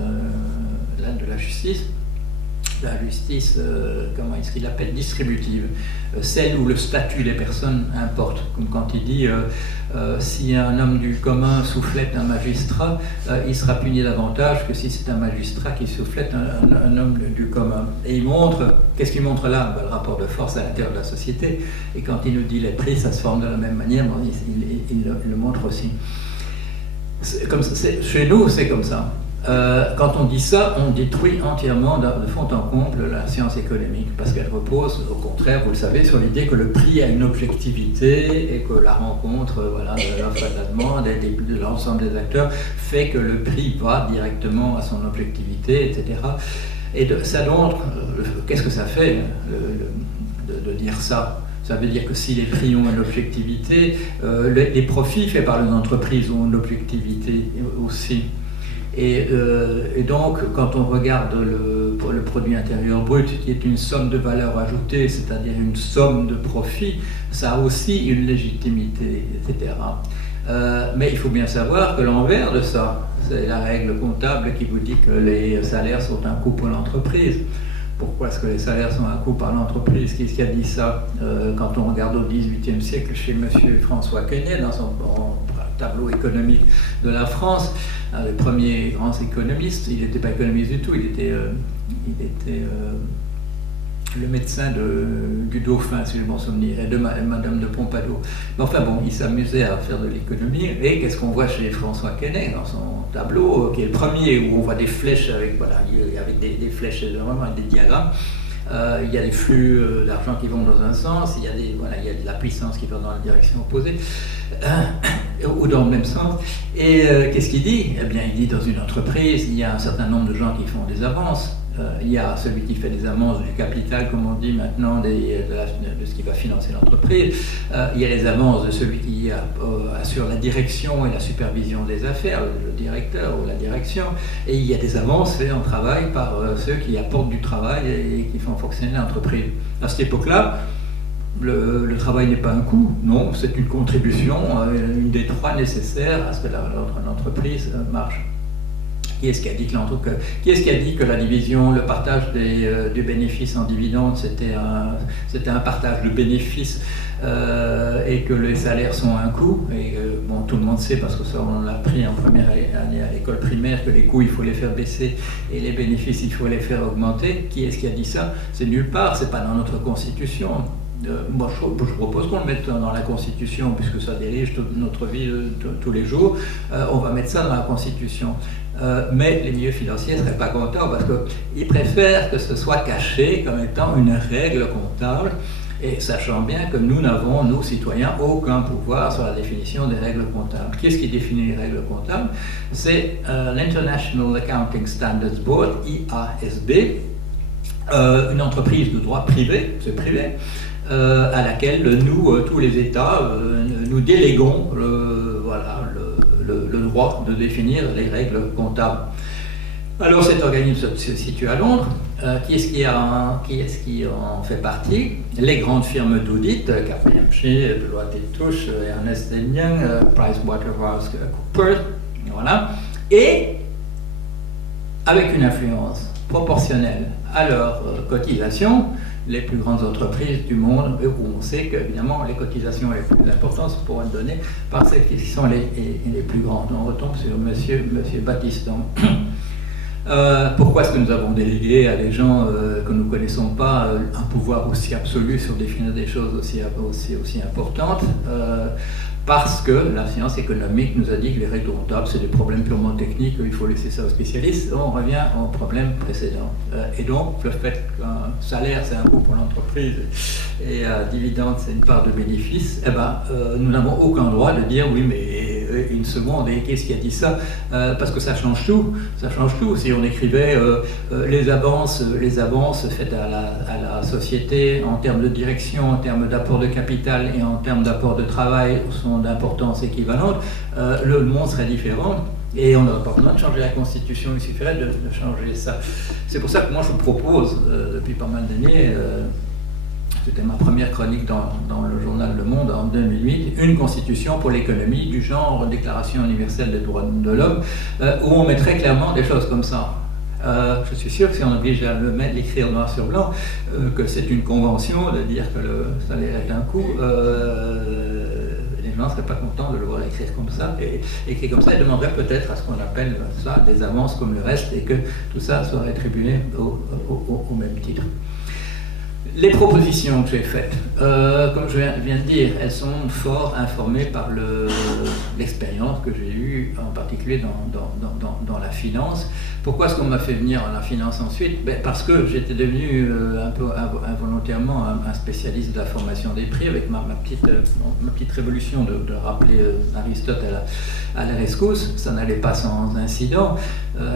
comment est-ce qu'il l'appelle, distributive, celle où le statut des personnes importe, comme quand il dit si un homme du commun soufflette un magistrat, il sera puni davantage que si c'est un magistrat qui soufflette un homme du commun. Et il montre, qu'est-ce qu'il montre là? Le rapport de force à l'intérieur de la société, et quand il nous dit les prix, ça se forme de la même manière, il le montre aussi. Chez nous, c'est comme ça. Quand on dit ça, on détruit entièrement de fond en comble la science économique, parce qu'elle repose, au contraire, vous le savez, sur l'idée que le prix a une objectivité et que la rencontre de l'offre et de la demande et de l'ensemble des acteurs fait que le prix va directement à son objectivité, etc. Et ça donc, qu'est-ce que ça fait de dire ça? Ça veut dire que si les prix ont une objectivité, les profits faits par les entreprises ont une objectivité aussi. Et donc, quand on regarde le produit intérieur brut, qui est une somme de valeur ajoutée, c'est-à-dire une somme de profit, ça a aussi une légitimité, etc. Mais il faut bien savoir que l'envers de ça, c'est la règle comptable qui vous dit que les salaires sont un coût pour l'entreprise. Pourquoi est-ce que les salaires sont un coût par l'entreprise? Qu'est-ce qui a dit ça? Quand on regarde au XVIIIe siècle chez M. François Quesnay, dans son tableau économique de la France, les premiers grands économistes, il n'était pas économiste du tout, il était le médecin du dauphin, si je m'en souviens, et de Madame de Pompadour. Mais enfin bon, il s'amusait à faire de l'économie, et qu'est-ce qu'on voit chez François Quesnay dans son tableau, qui est le premier, où on voit des flèches avec des flèches, vraiment avec des diagrammes. Il y a des flux d'argent qui vont dans un sens, il y a de la puissance qui va dans la direction opposée, ou dans le même sens. Et qu'est-ce qu'il dit? Eh bien, il dit dans une entreprise, il y a un certain nombre de gens qui font des avances. Il y a celui qui fait des avances du capital, comme on dit maintenant, de ce qui va financer l'entreprise. Il y a les avances de celui qui assure la direction et la supervision des affaires, le directeur ou la direction. Et il y a des avances faites en travail par ceux qui apportent du travail et qui font fonctionner l'entreprise. À cette époque-là, le travail n'est pas un coût, non, c'est une contribution, une des trois nécessaires à ce que l'entreprise marche. Qui est-ce qui a dit que la division, le partage du bénéfice en dividendes, c'était un partage de bénéfices et que les salaires sont un coût? Et bon, tout le monde sait, parce que ça on l'a appris en première année à l'école primaire, que les coûts il faut les faire baisser et les bénéfices il faut les faire augmenter. Qui est-ce qui a dit ça? C'est nulle part, c'est pas dans notre constitution. Moi, je propose qu'on le mette dans la Constitution, puisque ça dirige toute notre vie tous les jours. On va mettre ça dans la Constitution. Mais les milieux financiers ne seraient pas contents, parce qu'ils préfèrent que ce soit caché comme étant une règle comptable, et sachant bien que nous n'avons, nous citoyens, aucun pouvoir sur la définition des règles comptables. Qu'est-ce qui définit les règles comptables? C'est l'International Accounting Standards Board, IASB, une entreprise de droit privé, c'est privé, à laquelle nous, tous les États, nous déléguons le droit de définir les règles comptables. Alors cet organisme se situe à Londres. Qui est-ce qui en fait partie? Les grandes firmes d'audit, KPMG, Deloitte & Touche, Ernst & Young, PricewaterhouseCoopers, voilà, et avec une influence proportionnelle à leurs cotisations, les plus grandes entreprises du monde, où on sait qu'évidemment les cotisations les plus importantes pourront être données par celles qui sont les plus grandes. On retombe sur monsieur Battiston. Pourquoi est-ce que nous avons délégué à des gens que nous ne connaissons pas un pouvoir aussi absolu sur définir des choses aussi importantes? Parce que la science économique nous a dit que les règles comptables, c'est des problèmes purement techniques, il faut laisser ça aux spécialistes. On revient au problème précédent. Et donc, le fait qu'un salaire, c'est un coût pour l'entreprise, et un dividende, c'est une part de bénéfice, nous n'avons aucun droit de dire, oui, mais une seconde, et qu'est-ce qui a dit ça? Parce que ça change tout. Ça change tout. Si on écrivait les avances faites à la société en termes de direction, en termes d'apport de capital et en termes d'apport de travail sont d'importance équivalente, le monde serait différent et on n'aurait pas besoin de changer la Constitution, il suffirait de changer ça. C'est pour ça que moi je propose depuis pas mal d'années, c'était ma première chronique dans le journal Le Monde en 2008, une constitution pour l'économie du genre Déclaration universelle des droits de l'homme, où on mettrait clairement des choses comme ça. Je suis sûr que si on oblige à l'écrire noir sur blanc, que c'est une convention de dire que le salaire est un coût, les gens ne seraient pas contents de le voir écrire comme ça, et écrit comme ça, ils demanderaient peut-être à ce qu'on appelle ça des avances comme le reste, et que tout ça soit rétribué au même titre. Les propositions que j'ai faites, comme je viens de dire, elles sont fort informées par l'expérience que j'ai eue, en particulier dans la finance. Pourquoi est-ce qu'on m'a fait venir en la finance ensuite? Parce que j'étais devenu un peu involontairement un spécialiste de la formation des prix, avec ma petite révolution de rappeler Aristote à la rescousse. Ça n'allait pas sans incident.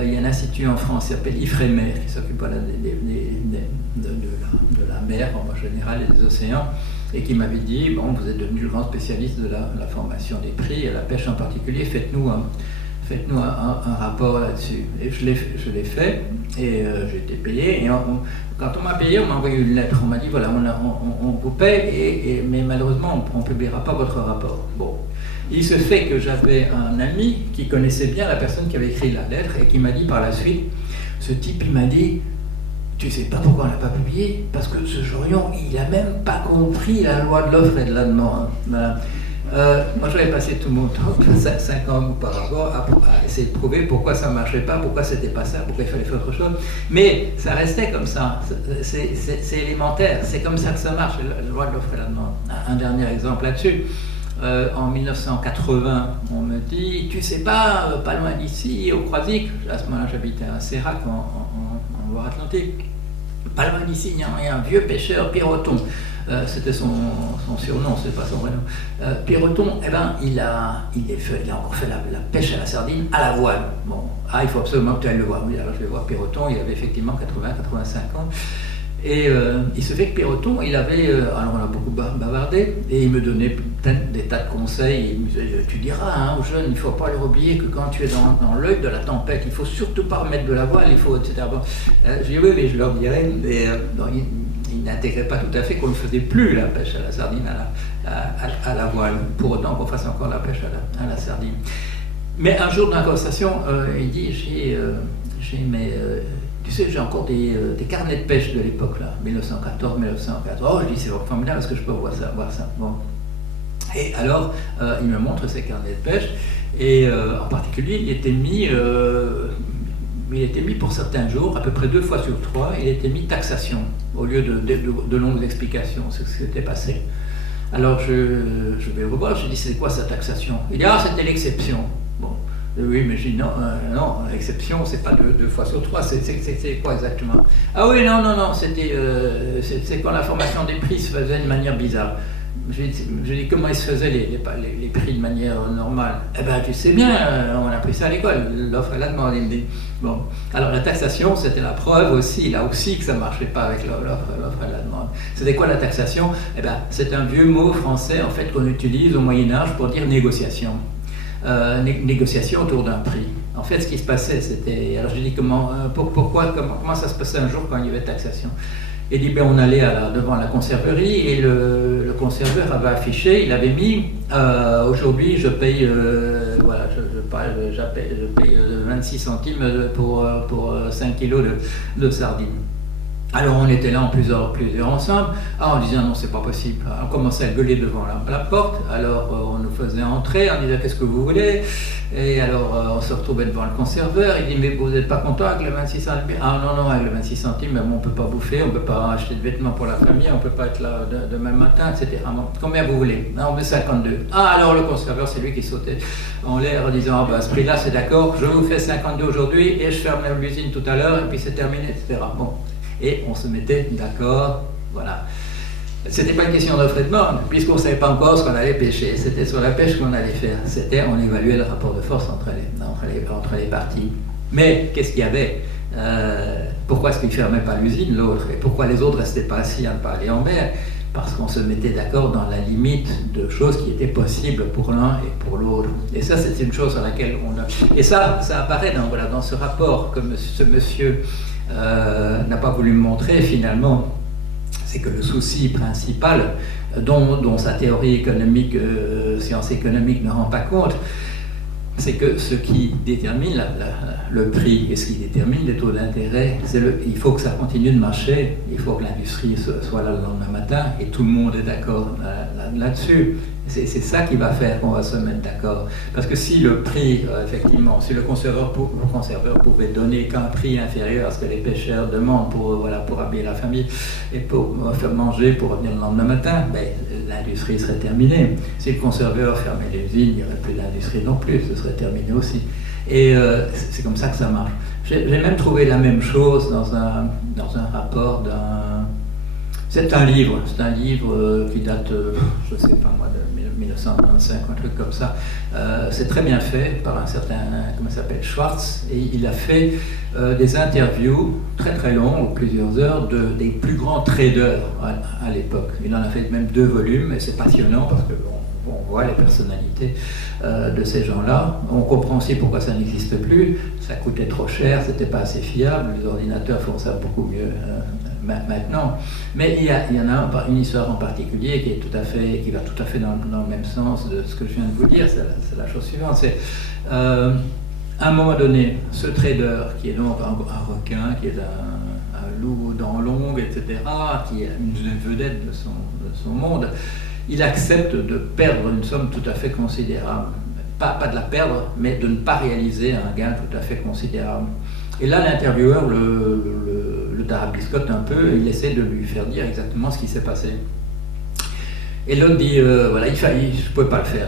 Il y a un institut en France qui s'appelle IFREMER, qui s'occupe de la mer en général et des océans, et qui m'avait dit, bon, vous êtes devenu le grand spécialiste de la formation des prix et la pêche en particulier, faites-nous un rapport là-dessus. Et je l'ai fait, et j'ai été payé, et quand on m'a payé, on m'a envoyé une lettre, on m'a dit, voilà, on vous paie, mais malheureusement, on ne publiera pas votre rapport. Bon. Il se fait que j'avais un ami qui connaissait bien la personne qui avait écrit la lettre, et qui m'a dit par la suite, ce type, il m'a dit, tu sais pas pourquoi on l'a pas publié? Parce que ce Jorion, il a même pas compris la loi de l'offre et de la demande. Voilà. Moi, j'avais passé tout mon temps, 5 ans auparavant, à essayer de prouver pourquoi ça ne marchait pas, pourquoi c'était pas ça, pourquoi il fallait faire autre chose. Mais ça restait comme ça. C'est élémentaire. C'est comme ça que ça marche, la loi de l'offre et de la demande. Un dernier exemple là-dessus. En 1980, on me dit, tu sais pas loin d'ici, au Croisic, à ce moment-là j'habitais à Sérac en Loire-Atlantique, pas loin d'ici, il y a un vieux pêcheur, Piroton. C'était son surnom, c'est pas son vrai nom. Piroton, eh ben, il a encore fait la pêche à la sardine à la voile. Bon, il faut absolument que tu ailles le voir. Oui, alors je vais voir Piroton, il avait effectivement 80-85 ans. Et il se fait que Piroton, il avait, alors on a beaucoup bavardé, et il me donnait des tas de conseils. Il me disait, tu diras hein, aux jeunes, il ne faut pas leur oublier que quand tu es dans l'œil de la tempête, il ne faut surtout pas remettre de la voile, il faut, etc. Bon, je dis oui, mais je leur dirais. Et, il n'intégrait pas tout à fait qu'on ne faisait plus la pêche à la sardine à la voile, pour autant qu'on fasse encore la pêche à la sardine. Mais un jour dans la conversation, il dit, tu sais, j'ai encore des carnets de pêche de l'époque, là, 1914, 1914. Oh, je dis, c'est formidable, est-ce que je peux voir ça? Bon. Et alors, il me montre ces carnets de pêche, et en particulier, il était mis pour certains jours, à peu près 2 fois sur 3, il était mis taxation, au lieu de longues explications, c'est ce qui s'était passé. Alors, je vais revoir, je dis, c'est quoi sa taxation? Il dit, c'était l'exception. Bon. Oui, mais je dis non, l'exception, c'est pas 2 fois sur 3, c'est quoi exactement? Ah oui, non, c'est quand la formation des prix se faisait de manière bizarre. Je dis comment ils se faisaient les prix de manière normale? Eh bien, tu sais bien, on a appris ça à l'école, l'offre et la demande. Il me dit, bon, alors la taxation, c'était la preuve aussi, là aussi, que ça ne marchait pas avec l'offre et la demande. C'était quoi la taxation? Eh bien, c'est un vieux mot français, en fait, qu'on utilise au Moyen-Âge pour dire négociation. Négociation autour d'un prix. En fait, ce qui se passait, c'était... Alors, je dis comment ça se passait un jour quand il y avait taxation? Il dit, on allait devant la conserverie et le conserveur avait affiché, il avait mis, aujourd'hui je paye, je paye 26 centimes pour 5 kilos de sardines. Alors on était là en plusieurs ensemble, en disant non c'est pas possible, on commençait à gueuler devant la porte, alors on nous faisait entrer, on disait qu'est-ce que vous voulez, et alors on se retrouvait devant le conserveur, il dit mais vous n'êtes pas content avec le 26 centimes? Ah non, avec le 26 centimes, on ne peut pas bouffer, on ne peut pas acheter de vêtements pour la famille, on ne peut pas être là demain matin, etc. Bon, combien vous voulez? On veut 52. Alors le conserveur c'est lui qui sautait en l'air en disant à ce prix-là c'est d'accord, je vous fais 52 aujourd'hui et je ferme l'usine tout à l'heure et puis c'est terminé, etc. Bon. Et on se mettait d'accord, voilà. C'était pas une question d'offre et de demande, puisqu'on ne savait pas encore ce qu'on allait pêcher. C'était sur la pêche qu'on allait faire. On évaluait le rapport de force entre les parties. Mais qu'est-ce qu'il y avait? Pourquoi est-ce qu'il ne fermait pas l'usine, l'autre? Et pourquoi les autres ne restaient pas assis à ne pas aller en mer? Parce qu'on se mettait d'accord dans la limite de choses qui étaient possibles pour l'un et pour l'autre. Et ça, c'est une chose sur laquelle on a... Et ça apparaît dans ce rapport que ce monsieur... n'a pas voulu me montrer finalement, c'est que le souci principal dont sa théorie économique, sciences économiques ne rend pas compte, c'est que ce qui détermine le prix et ce qui détermine les taux d'intérêt, il faut que ça continue de marcher, il faut que l'industrie soit là le lendemain matin et tout le monde est d'accord là-dessus. C'est ça qui va faire qu'on va se mettre d'accord. Parce que si le prix, effectivement, si le conserveur pouvait donner qu'un prix inférieur à ce que les pêcheurs demandent pour habiller la famille et pour faire manger pour revenir le lendemain matin, l'industrie serait terminée. Si le conserveur fermait l'usine, il n'y aurait plus d'industrie non plus, ce serait terminé aussi. Et c'est comme ça que ça marche. J'ai même trouvé la même chose dans un rapport d'un... C'est un livre qui date, je ne sais pas moi, de 1995, un truc comme ça. C'est très bien fait par un certain, comment il s'appelle, Schwartz, et il a fait des interviews très très longues, plusieurs heures, des plus grands traders à l'époque. Il en a fait même 2 volumes, et c'est passionnant parce qu'on voit les personnalités de ces gens-là. On comprend aussi pourquoi ça n'existe plus, ça coûtait trop cher, c'était pas assez fiable, les ordinateurs font ça beaucoup mieux maintenant. Mais il y en a une histoire en particulier qui va tout à fait dans le même sens de ce que je viens de vous dire. C'est la chose suivante, c'est à un moment donné, ce trader qui est donc un requin, qui est loup aux dents longues, etc., qui est une vedette de son monde, il accepte de perdre une somme tout à fait considérable. Pas de la perdre, mais de ne pas réaliser un gain tout à fait considérable. Et là, l'intervieweur le tarabiscote un peu, et il essaie de lui faire dire exactement ce qui s'est passé. Et l'autre dit, voilà, je ne pouvais pas le faire,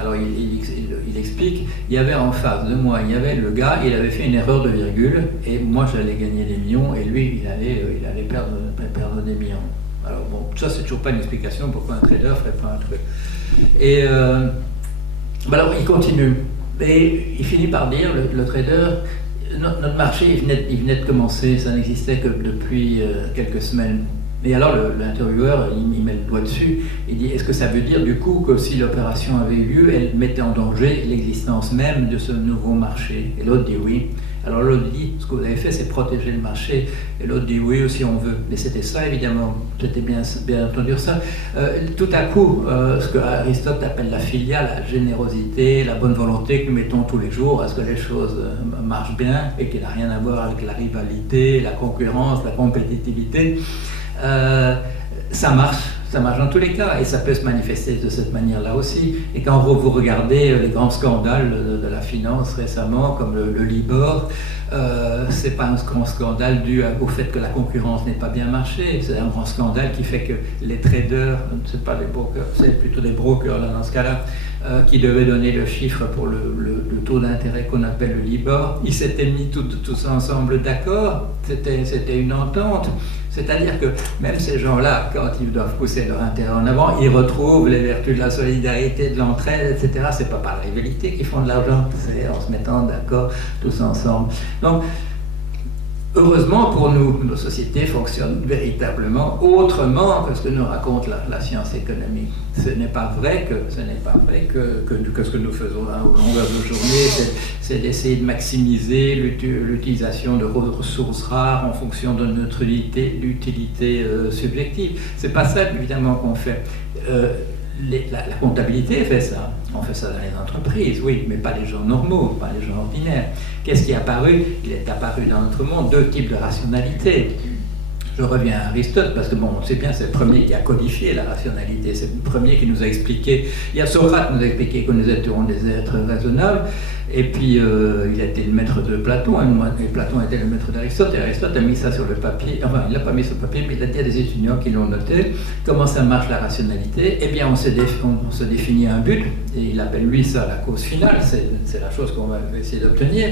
Alors il explique, il y avait en face de moi, il y avait le gars, il avait fait une erreur de virgule, et moi j'allais gagner des millions, et lui, il allait perdre des millions. Alors bon, ça c'est toujours pas une explication pourquoi un trader ferait pas un truc. Et alors il continue, et il finit par dire, le trader, notre marché il venait de commencer, ça n'existait que depuis quelques semaines. Et alors l'intervieweur, il met le doigt dessus, il dit, est-ce que ça veut dire du coup que si l'opération avait eu lieu, elle mettait en danger l'existence même de ce nouveau marché? Et l'autre dit oui. Alors l'autre dit, ce que vous avez fait, c'est protéger le marché. Et l'autre dit oui, si on veut. Mais c'était ça, évidemment. C'était bien entendu ça. Tout à coup, ce que Aristote appelle la philia, la générosité, la bonne volonté que nous mettons tous les jours à ce que les choses marchent bien et qui n'a rien à voir avec la rivalité, la concurrence, la compétitivité, ça marche dans tous les cas, et ça peut se manifester de cette manière-là aussi. Et quand vous regardez les grands scandales de la finance récemment, comme le Libor, c'est pas un grand scandale dû au fait que la concurrence n'ait pas bien marché, c'est un grand scandale qui fait que les traders, c'est pas les brokers, c'est plutôt des brokers là, dans ce cas-là, qui devaient donner le chiffre pour le taux d'intérêt qu'on appelle le Libor, ils s'étaient mis tous ensemble d'accord, c'était une entente. C'est-à-dire que même ces gens-là, quand ils doivent pousser leur intérêt en avant, ils retrouvent les vertus de la solidarité, de l'entraide, etc. C'est pas par rivalité qu'ils font de l'argent, c'est en se mettant d'accord tous ensemble. Donc, heureusement pour nous, nos sociétés fonctionnent véritablement autrement que ce que nous raconte la science économique. Ce n'est pas vrai que ce que nous faisons là, au longueur de journée, c'est d'essayer de maximiser l'utilisation de ressources rares en fonction de notre utilité subjective. C'est pas ça évidemment qu'on fait. La comptabilité fait ça. On fait ça dans les entreprises, oui, mais pas les gens normaux, pas les gens ordinaires. Qu'est-ce qui est apparu? Il est apparu dans notre monde deux types de rationalité. Je reviens à Aristote, parce que bon, on sait bien, c'est le premier qui a codifié la rationalité, c'est le premier qui nous a expliqué, il y a Socrate qui nous a expliqué que nous étions des êtres raisonnables, et puis il a été le maître de Platon, et Platon était le maître d'Aristote, et Aristote a mis ça sur le papier, enfin il ne l'a pas mis sur le papier, mais il a dit à des étudiants qui l'ont noté, comment ça marche la rationalité. Eh bien on se définit un but, et il appelle lui ça la cause finale, c'est la chose qu'on va essayer d'obtenir,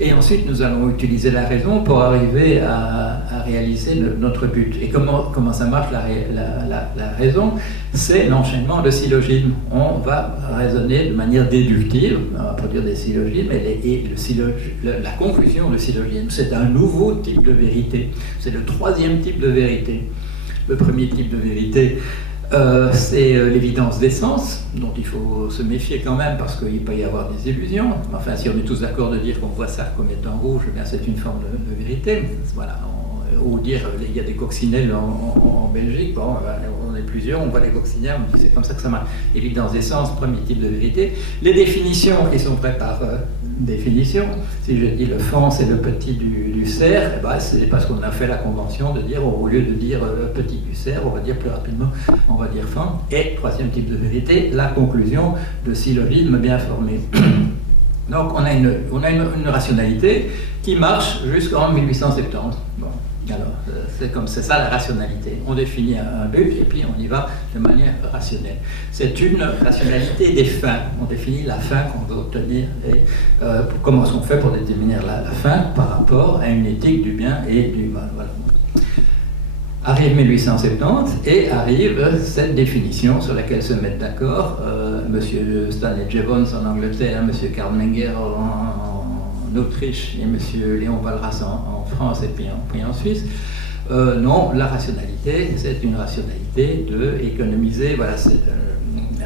et ensuite nous allons utiliser la raison pour arriver à réaliser notre but. Et comment ça marche la raison? C'est l'enchaînement de syllogismes. On va raisonner de manière déductive, on va produire des syllogismes, et la conclusion de syllogisme, c'est un nouveau type de vérité. C'est le troisième type de vérité. Le premier type de vérité, c'est l'évidence des sens, dont il faut se méfier quand même parce qu'il peut y avoir des illusions. Enfin, si on est tous d'accord de dire qu'on voit ça comme étant rouge, eh bien c'est une forme de vérité. Voilà. Ou dire il y a des coccinelles en Belgique, bon, on est plusieurs, on voit les coccinelles, on dit c'est comme ça que ça marche. Évidence des sens, premier type de vérité. Les définitions qui sont faites par définition, si je dis le fan c'est le petit du cerf, eh ben, c'est parce qu'on a fait la convention de dire, au lieu de dire petit du cerf, on va dire plus rapidement, on va dire fan. Et troisième type de vérité, la conclusion de syllogisme bien formé. Donc on a une rationalité qui marche jusqu'en 1870. Bon. Alors, c'est ça la rationalité. On définit un but et puis on y va de manière rationnelle. C'est une rationalité des fins. On définit la fin qu'on veut obtenir et comment est-ce qu'on fait pour déterminer la fin par rapport à une éthique du bien et du mal. Voilà. Arrive 1870 et arrive cette définition sur laquelle se mettent d'accord Monsieur Stanley Jevons en Angleterre, Monsieur Karl Menger en Autriche et M. Léon Walras en France et puis en Suisse. Non, la rationalité, c'est une rationalité d'économiser, voilà,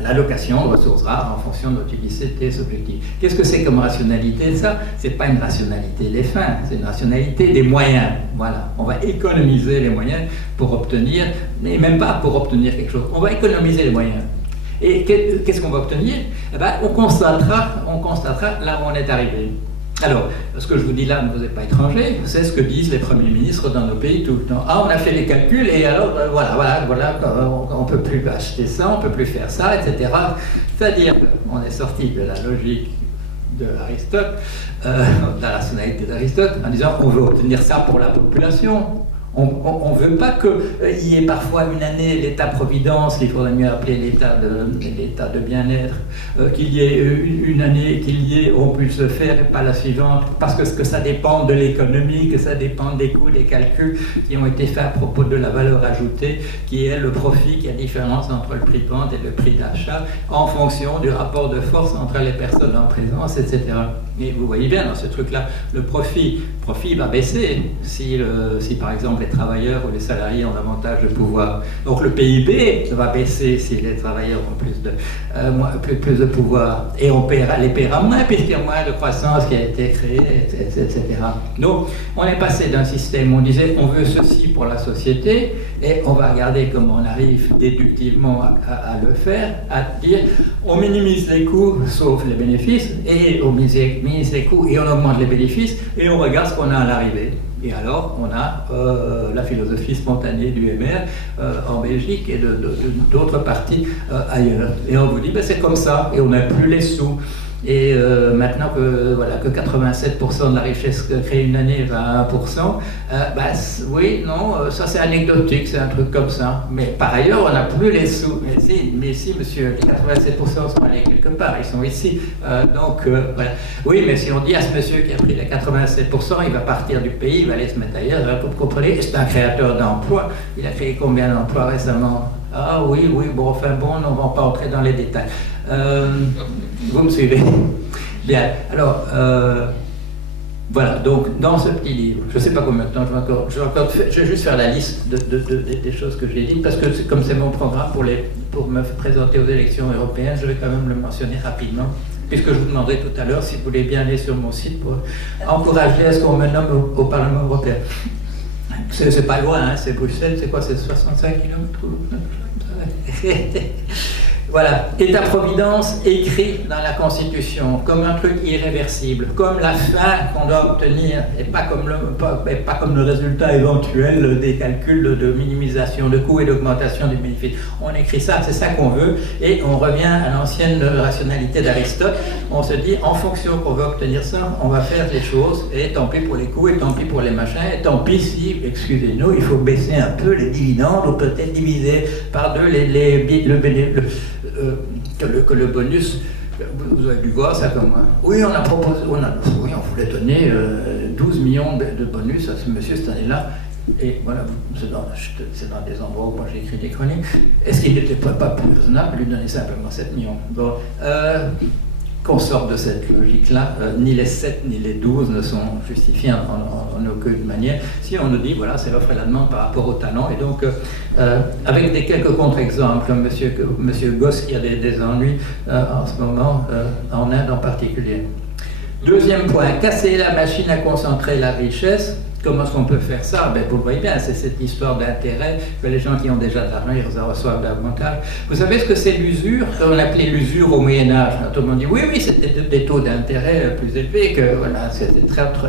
l'allocation de ressources rares en fonction de l'utilité subjective. Qu'est-ce que c'est comme rationalité? Ça, c'est pas une rationalité des fins, c'est une rationalité des moyens. Voilà, on va économiser les moyens pour obtenir, mais même pas pour obtenir quelque chose, on va économiser les moyens. Et qu'est-ce qu'on va obtenir? Eh ben, on constatera là où on est arrivé. Alors, ce que je vous dis là ne vous est pas étranger, c'est ce que disent les premiers ministres dans nos pays tout le temps. Ah, on a fait les calculs et alors, voilà, on ne peut plus acheter ça, on ne peut plus faire ça, etc. C'est-à-dire qu'on est sorti de la logique de Aristote, de la rationalité d'Aristote, en disant on veut obtenir ça pour la population. On ne veut pas qu'il y ait parfois une année l'État-providence, qu'il faudrait mieux appeler l'État de bien-être, qu'il y ait une année on puisse le faire et pas la suivante, parce que ça dépend de l'économie, que ça dépend des coûts, des calculs qui ont été faits à propos de la valeur ajoutée, qui est le profit, qui est la différence entre le prix de vente et le prix d'achat, en fonction du rapport de force entre les personnes en présence, etc. Et vous voyez bien dans ce truc-là, le profit va baisser si par exemple les travailleurs ou les salariés ont davantage de pouvoir. Donc le PIB va baisser si les travailleurs ont plus de pouvoir. Et les paiera moins puisqu'il y a moins de croissance qui a été créée, etc. Donc on est passé d'un système où on disait on veut ceci pour la société et on va regarder comment on arrive déductivement à le faire, à dire on minimise les coûts sauf les bénéfices et on minimise les coûts et on augmente les bénéfices et on regarde ce qu'on a à l'arrivée. Et alors, on a la philosophie spontanée du MR en Belgique et d'autres parties ailleurs. Et on vous dit, ben, c'est comme ça, et on n'a plus les sous. Et maintenant que 87% de la richesse créée une année va à 1%, oui, non, ça c'est anecdotique, c'est un truc comme ça. Mais par ailleurs, on n'a plus les sous. Mais si, monsieur, les 87% sont allés quelque part, ils sont ici. Voilà. Oui, mais si on dit à ce monsieur qui a pris les 87%, il va partir du pays, il va aller se mettre ailleurs, vous comprenez, c'est un créateur d'emplois. Il a créé combien d'emplois récemment? Ah oui, on ne va pas entrer dans les détails. Vous me suivez? Bien, alors, voilà, donc dans ce petit livre, je ne sais pas combien de temps je vais juste faire la liste des choses que j'ai dites, parce que comme c'est mon programme pour me présenter aux élections européennes, je vais quand même le mentionner rapidement, puisque je vous demanderai tout à l'heure si vous voulez bien aller sur mon site pour encourager à ce qu'on me nomme au Parlement européen. C'est pas loin, hein, c'est Bruxelles, c'est quoi, c'est 65 km? Voilà, État-providence écrit dans la Constitution comme un truc irréversible, comme la fin qu'on doit obtenir et pas comme le résultat éventuel des calculs de minimisation de coûts et d'augmentation du bénéfice. On écrit ça, c'est ça qu'on veut, et on revient à l'ancienne rationalité d'Aristote. On se dit, en fonction qu'on veut obtenir ça, on va faire les choses, et tant pis pour les coûts, et tant pis pour les machins, et tant pis si, excusez-nous, il faut baisser un peu les dividendes, ou peut-être diviser par deux que le bonus, vous avez dû voir ça comme moi. Oui, on voulait donner 12 millions de bonus à ce monsieur cette année-là. Et voilà, c'est dans des endroits où moi j'ai écrit des chroniques. Est-ce qu'il n'était pas plus raisonnable de lui donner simplement 7 millions? Bon, qu'on sorte de cette logique-là, ni les 7 ni les 12 ne sont justifiés en aucune manière. Si on nous dit, voilà, c'est l'offre et la demande par rapport au talent, et donc avec quelques contre-exemples, monsieur Goss qui a des ennuis en ce moment, en Inde en particulier. Deuxième point, casser la machine à concentrer la richesse. Comment est-ce qu'on peut faire ça? Vous le voyez bien, c'est cette histoire d'intérêt, que les gens qui ont déjà de l'argent, ils en reçoivent davantage. Vous savez ce que c'est l'usure? On appelait l'usure au Moyen-Âge. Tout le monde dit, oui, c'était des taux d'intérêt plus élevés, que voilà, c'était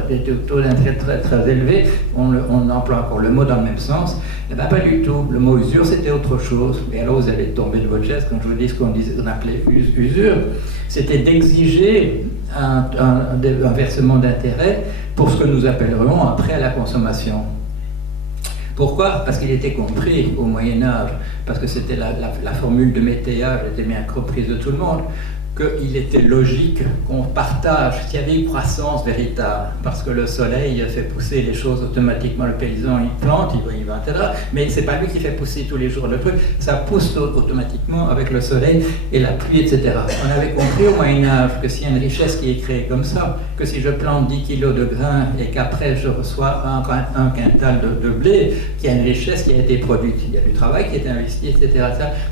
des taux d'intérêt très, très élevés. On emploie encore le mot dans le même sens. Eh bien, pas du tout. Le mot usure, c'était autre chose. Et alors, vous allez tomber de votre chaise quand je vous dis ce qu'on appelait usure. C'était d'exiger un versement d'intérêt pour ce que nous appellerions après à la consommation. Pourquoi? Parce qu'il était compris au Moyen-Âge, parce que c'était la formule de Météage était bien comprise de tout le monde, qu'il était logique qu'on partage, qu'il y avait une croissance véritable, parce que le soleil fait pousser les choses automatiquement, le paysan il plante, il va, etc. Mais c'est pas lui qui fait pousser tous les jours le truc, ça pousse automatiquement avec le soleil et la pluie, etc. On avait compris au Moyen-Âge que s'il y a une richesse qui est créée comme ça, que si je plante 10 kilos de grains et qu'après je reçois un quintal de blé, qu'il y a une richesse qui a été produite, il y a du travail qui est investi, etc.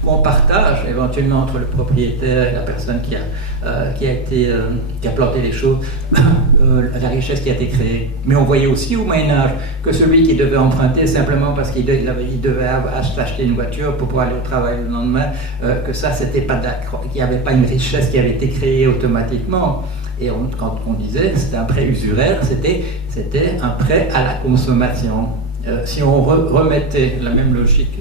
Qu'on partage éventuellement entre le propriétaire et la personne qui a planté les choses, la richesse qui a été créée. Mais on voyait aussi au Moyen-Âge que celui qui devait emprunter simplement parce qu'il devait acheter une voiture pour pouvoir aller au travail le lendemain, que ça, c'était pas qu'il n'y avait pas une richesse qui avait été créée automatiquement. Et quand on disait c'était un prêt usuraire, c'était un prêt à la consommation. Si on remettait la même logique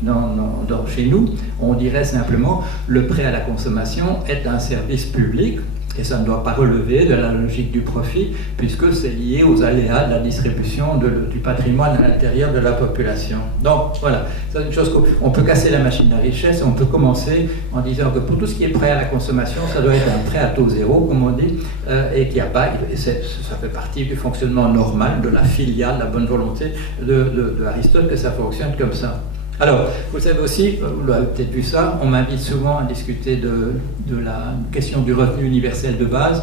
chez nous, on dirait simplement le prêt à la consommation est un service public. Et ça ne doit pas relever de la logique du profit, puisque c'est lié aux aléas de la distribution du patrimoine à l'intérieur de la population. Donc voilà, c'est une chose qu'on peut casser la machine à richesse, on peut commencer en disant que pour tout ce qui est prêt à la consommation, ça doit être un prêt à taux zéro, comme on dit, et qu'il n'y a pas, ça fait partie du fonctionnement normal, de la filiale, la bonne volonté de Aristote, que ça fonctionne comme ça. Alors, vous savez aussi, vous avez peut-être vu ça, on m'invite souvent à discuter de la question du revenu universel de base.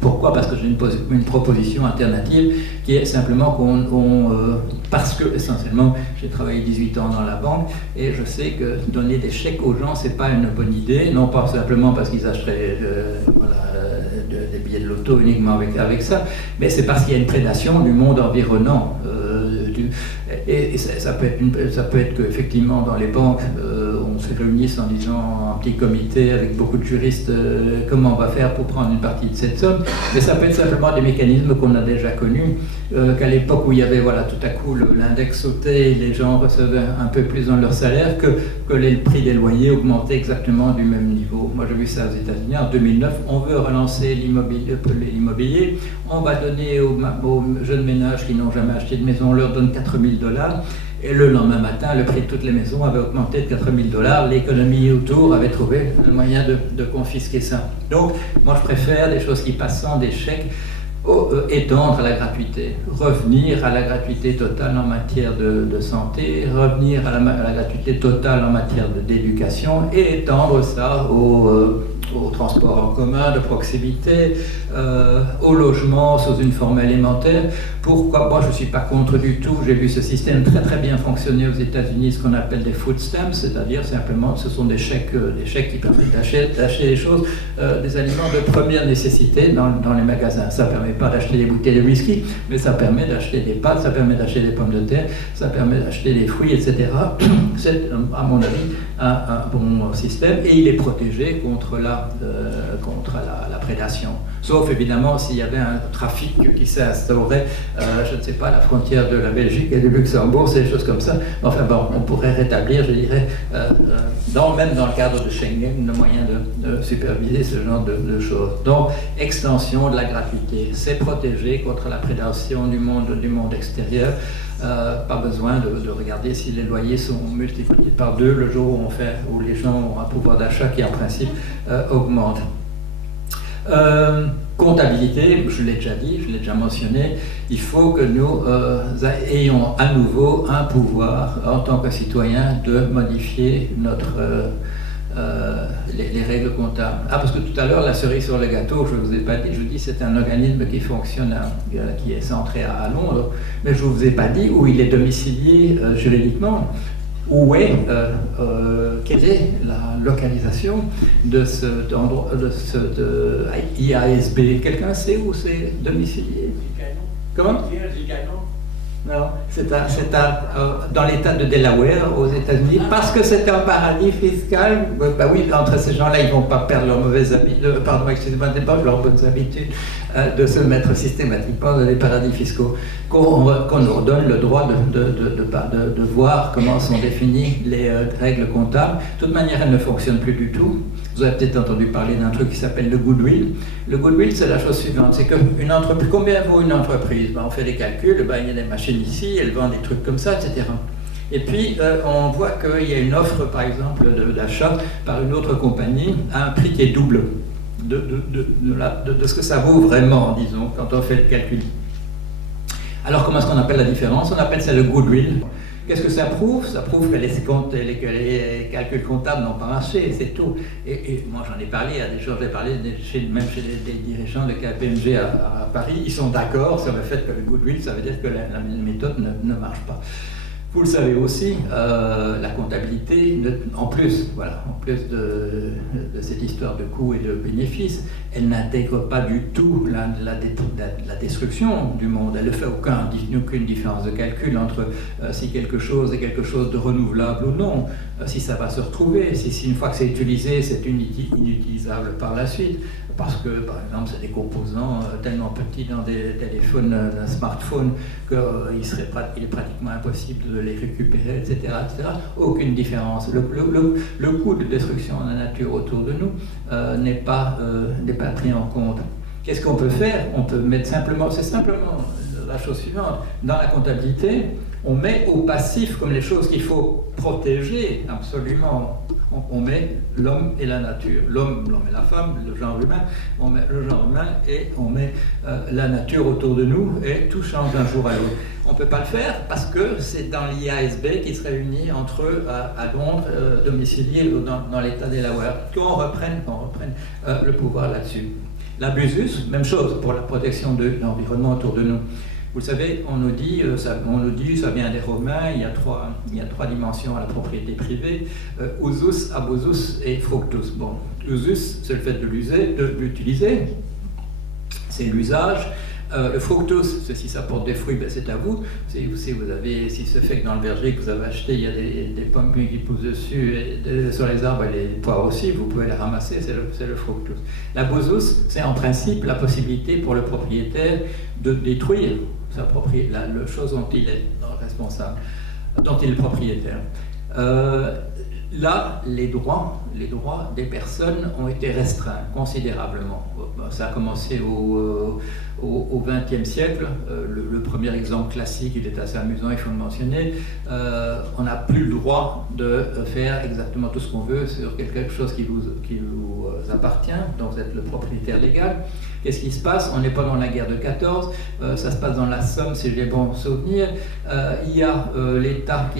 Pourquoi ? Parce que j'ai une proposition alternative qui est simplement parce que, essentiellement, j'ai travaillé 18 ans dans la banque et je sais que donner des chèques aux gens, c'est pas une bonne idée, non pas simplement parce qu'ils achèteraient des billets de loto uniquement avec ça, mais c'est parce qu'il y a une prédation du monde environnant. Et ça peut être qu'effectivement dans les banques, on se réunisse en disant un petit comité avec beaucoup de juristes, comment on va faire pour prendre une partie de cette somme, mais ça peut être simplement des mécanismes qu'on a déjà connus, qu'à l'époque où il y avait tout à coup l'index sautait, les gens recevaient un peu plus dans leur salaire, que le prix des loyers augmentait exactement du même niveau. Moi j'ai vu ça aux États-Unis en 2009, on veut relancer l'immobilier, on va donner aux jeunes ménages qui n'ont jamais acheté de maison, on leur donne $4 000, et le lendemain matin, le prix de toutes les maisons avait augmenté de $4 000, l'économie autour avait trouvé le moyen de confisquer ça. Donc, moi je préfère des choses qui passent sans des chèques, étendre à la gratuité, revenir à la gratuité totale en matière de santé, revenir à la gratuité totale en matière d'éducation et étendre ça au transport en commun de proximité, au logement sous une forme élémentaire. Pourquoi ? Moi je ne suis pas contre du tout, j'ai vu ce système très très bien fonctionner aux États-Unis, ce qu'on appelle des food stamps, c'est-à-dire simplement ce sont des chèques qui permettent d'acheter des choses, des aliments de première nécessité dans les magasins. Ça ne permet pas d'acheter des bouteilles de whisky, mais ça permet d'acheter des pâtes, ça permet d'acheter des pommes de terre, ça permet d'acheter des fruits, etc. C'est à mon avis un bon système et il est protégé contre la prédation. Sauf évidemment s'il y avait un trafic qui s'est instauré, je ne sais pas, à la frontière de la Belgique et du Luxembourg, c'est des choses comme ça. Enfin bon, on pourrait rétablir, je dirais, même dans le cadre de Schengen, le moyen de superviser ce genre de choses. Donc, extension de la gratuité, c'est protégé contre la prédation du monde extérieur. Pas besoin de regarder si les loyers sont multipliés par 2 le jour où les gens ont un pouvoir d'achat qui en principe augmente. Comptabilité, je l'ai déjà dit, je l'ai déjà mentionné, il faut que nous ayons à nouveau un pouvoir en tant que citoyens de modifier les règles comptables. Parce que tout à l'heure, la cerise sur le gâteau, je ne vous ai pas dit, je vous dis c'est un organisme qui fonctionne, qui est centré à Londres, mais je ne vous ai pas dit où il est domicilié juridiquement. Quelle est la localisation de IASB? Quelqu'un sait où c'est domicilié? Comment? Non, c'est dans l'état de Delaware, aux États-Unis, parce que c'est un paradis fiscal. Bah oui, entre ces gens-là, ils ne vont pas perdre leurs mauvaises habitudes, leurs bonnes habitudes de se mettre systématiquement dans les paradis fiscaux. Qu'on leur donne le droit de voir comment sont définies les règles comptables. De toute manière, elles ne fonctionnent plus du tout. Vous avez peut-être entendu parler d'un truc qui s'appelle le goodwill. Le goodwill, c'est la chose suivante, c'est qu'une entreprise, combien vaut une entreprise? On fait des calculs, il y a des machines ici, elles vendent des trucs comme ça, etc. Et puis, on voit qu'il y a une offre, par exemple, d'achat par une autre compagnie à un prix qui est double de ce que ça vaut vraiment, disons, quand on fait le calcul. Alors, comment est-ce qu'on appelle la différence? On appelle ça le goodwill. Qu'est-ce que ça prouve? Ça prouve que les calculs comptables n'ont pas marché, c'est tout. Et moi j'en ai parlé à des gens, j'ai parlé même chez des dirigeants de KPMG à Paris, ils sont d'accord sur le fait que le goodwill, ça veut dire que la méthode ne marche pas. Vous le savez aussi, la comptabilité, en plus de cette histoire de coûts et de bénéfices, elle n'intègre pas du tout la destruction du monde. Elle ne fait aucune différence de calcul entre si quelque chose est quelque chose de renouvelable ou non, si ça va se retrouver, si une fois que c'est utilisé, c'est inutilisable par la suite. Parce que, par exemple, c'est des composants tellement petits dans des téléphones, un smartphone, qu'il est pratiquement impossible de les récupérer, etc. etc. Aucune différence. Le coût de destruction de la nature autour de nous n'est pas pris en compte. Qu'est-ce qu'on peut faire? On peut mettre c'est simplement la chose suivante. Dans la comptabilité, on met au passif comme les choses qu'il faut protéger absolument. On met l'homme et la nature, l'homme et la femme, le genre humain, on met le genre humain et on met la nature autour de nous et tout change d'un jour à l'autre. On ne peut pas le faire parce que c'est dans l'IASB qui se réunit entre eux à Londres, domiciliés dans l'État des Delaware, qu'on reprenne le pouvoir là-dessus. L'abusus, même chose pour la protection de l'environnement autour de nous. Vous le savez, on nous dit, ça vient des Romains, il y a trois dimensions à la propriété privée, usus, abusus et fructus. Bon, usus, c'est le fait de l'utiliser, c'est l'usage. Le fructus, c'est si ça porte des fruits, ben c'est à vous. Si ce fait que dans le verger que vous avez acheté, il y a des pommes qui poussent dessus, et sur les arbres, et les poires aussi, vous pouvez les ramasser, c'est le fructus. L'abusus, c'est en principe la possibilité pour le propriétaire de détruire la chose dont il est responsable, dont il est propriétaire. Là, les droits des personnes ont été restreints considérablement. Ça a commencé au XXe siècle. Le premier exemple classique, il est assez amusant, il faut le mentionner. On n'a plus le droit de faire exactement tout ce qu'on veut sur quelque chose qui vous appartient, donc vous êtes le propriétaire légal. Qu'est-ce qui se passe? On n'est pas dans la guerre de 14, ça se passe dans la Somme, si j'ai bon souvenir. Il y a l'État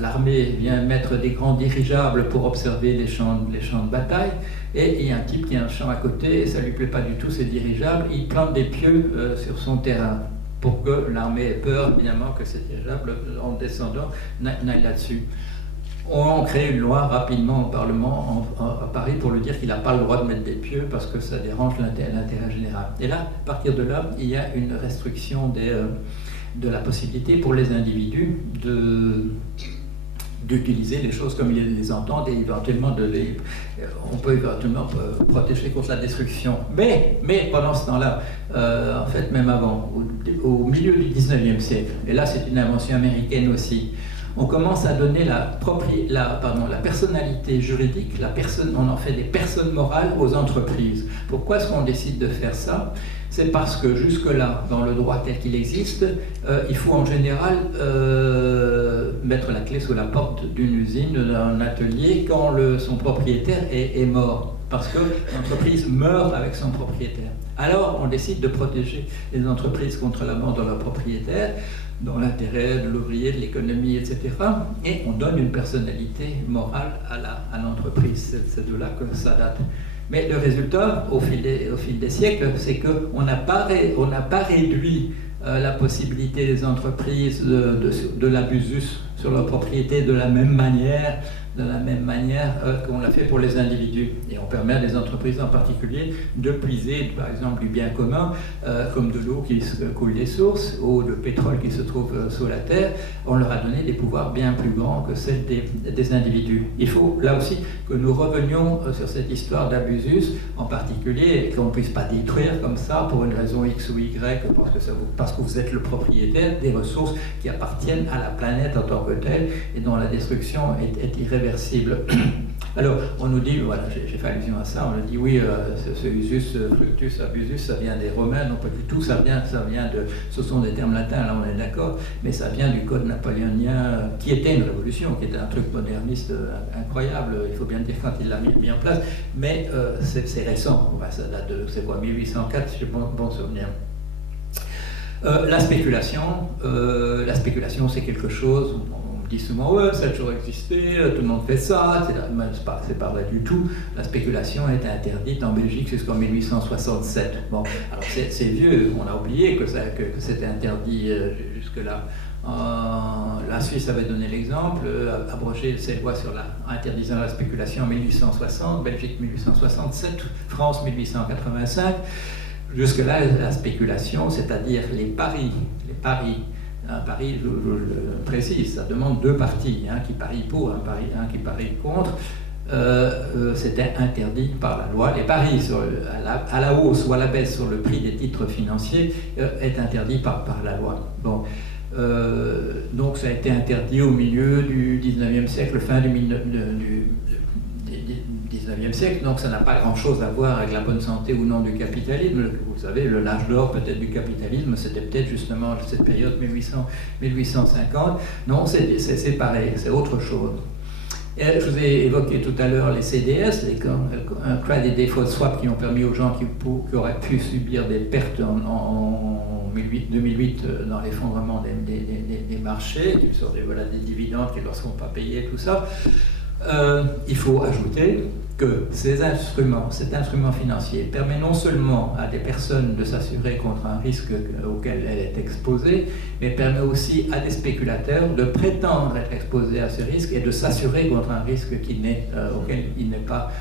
l'armée vient mettre des grands dirigeables pour observer les champs de bataille, et il y a un type qui a un champ à côté, et ça ne lui plaît pas du tout, ces dirigeables, il plante des pieux sur son terrain, pour que l'armée ait peur, évidemment, que ces dirigeables, en descendant, n'aillent là-dessus. On crée une loi rapidement au Parlement à Paris pour lui dire qu'il n'a pas le droit de mettre des pieux parce que ça dérange l'intérêt général. Et là, à partir de là, il y a une restriction de la possibilité pour les individus d'utiliser les choses comme ils les entendent et éventuellement on peut éventuellement protéger contre la destruction. Mais pendant ce temps-là, en fait même avant, au milieu du 19e siècle, et là c'est une invention américaine aussi, on commence à donner la personnalité juridique, on en fait des personnes morales aux entreprises. Pourquoi est-ce qu'on décide de faire ça? C'est parce que jusque-là, dans le droit tel qu'il existe, il faut en général mettre la clé sous la porte d'une usine, d'un atelier, quand son propriétaire est mort. Parce que l'entreprise meurt avec son propriétaire. Alors, on décide de protéger les entreprises contre la mort de leur propriétaire, dans l'intérêt de l'ouvrier, de l'économie, etc. Et on donne une personnalité morale à l'entreprise. C'est de là que ça date. Mais le résultat, au fil des siècles, c'est qu'on n'a pas réduit la possibilité des entreprises de l'abusus sur leur propriété de la même manière qu'on l'a fait pour les individus. Et on permet à des entreprises en particulier de puiser, par exemple, du bien commun, comme de l'eau qui coule des sources, ou le pétrole qui se trouve sous la terre. On leur a donné des pouvoirs bien plus grands que celles des individus. Il faut, là aussi, que nous revenions sur cette histoire d'abusus, en particulier, et qu'on ne puisse pas détruire comme ça, pour une raison X ou Y, parce que vous êtes le propriétaire des ressources qui appartiennent à la planète en tant que telle, et dont la destruction est irréversible. Alors, on nous dit, voilà, j'ai fait allusion à ça, on nous dit, oui, ce usus, fructus, abusus, ça vient des Romains, non pas du tout, ce sont des termes latins, là on est d'accord, mais ça vient du code napoléonien, qui était une révolution, qui était un truc moderniste incroyable, il faut bien dire quand il l'a mis en place, mais c'est récent, ça date de, 1804, si j'ai bon souvenir. La spéculation, c'est quelque chose, on dit souvent, ouais, ça a toujours existé, tout le monde fait ça, c'est pas vrai du tout. La spéculation est interdite en Belgique jusqu'en 1867. Bon, alors c'est vieux, on a oublié que c'était interdit jusque-là. La Suisse avait donné l'exemple, abrogé ses lois interdisant la spéculation en 1860, Belgique 1867, France 1885. Jusque-là, la spéculation, c'est-à-dire les paris, un pari, je précise, ça demande deux parties, un qui parie pour, un qui parie contre. C'était interdit par la loi. Les paris à la hausse ou à la baisse sur le prix des titres financiers est interdit par la loi. Bon. Donc ça a été interdit au milieu du 19e siècle, fin du 19e siècle, donc ça n'a pas grand-chose à voir avec la bonne santé ou non du capitalisme. Vous savez, l'âge d'or peut-être du capitalisme, c'était peut-être justement cette période 1850. Non, c'est pareil, c'est autre chose. Et je vous ai évoqué tout à l'heure les CDS, les Credit Default Swap, qui ont permis aux gens qui auraient pu subir des pertes en 2008 dans l'effondrement des marchés, qui sont des dividendes qui ne leur seront pas payés, tout ça. Il faut ajouter que cet instrument financier permet non seulement à des personnes de s'assurer contre un risque auquel elle est exposée, mais permet aussi à des spéculateurs de prétendre être exposés à ce risque et de s'assurer contre un risque auquel il n'est pas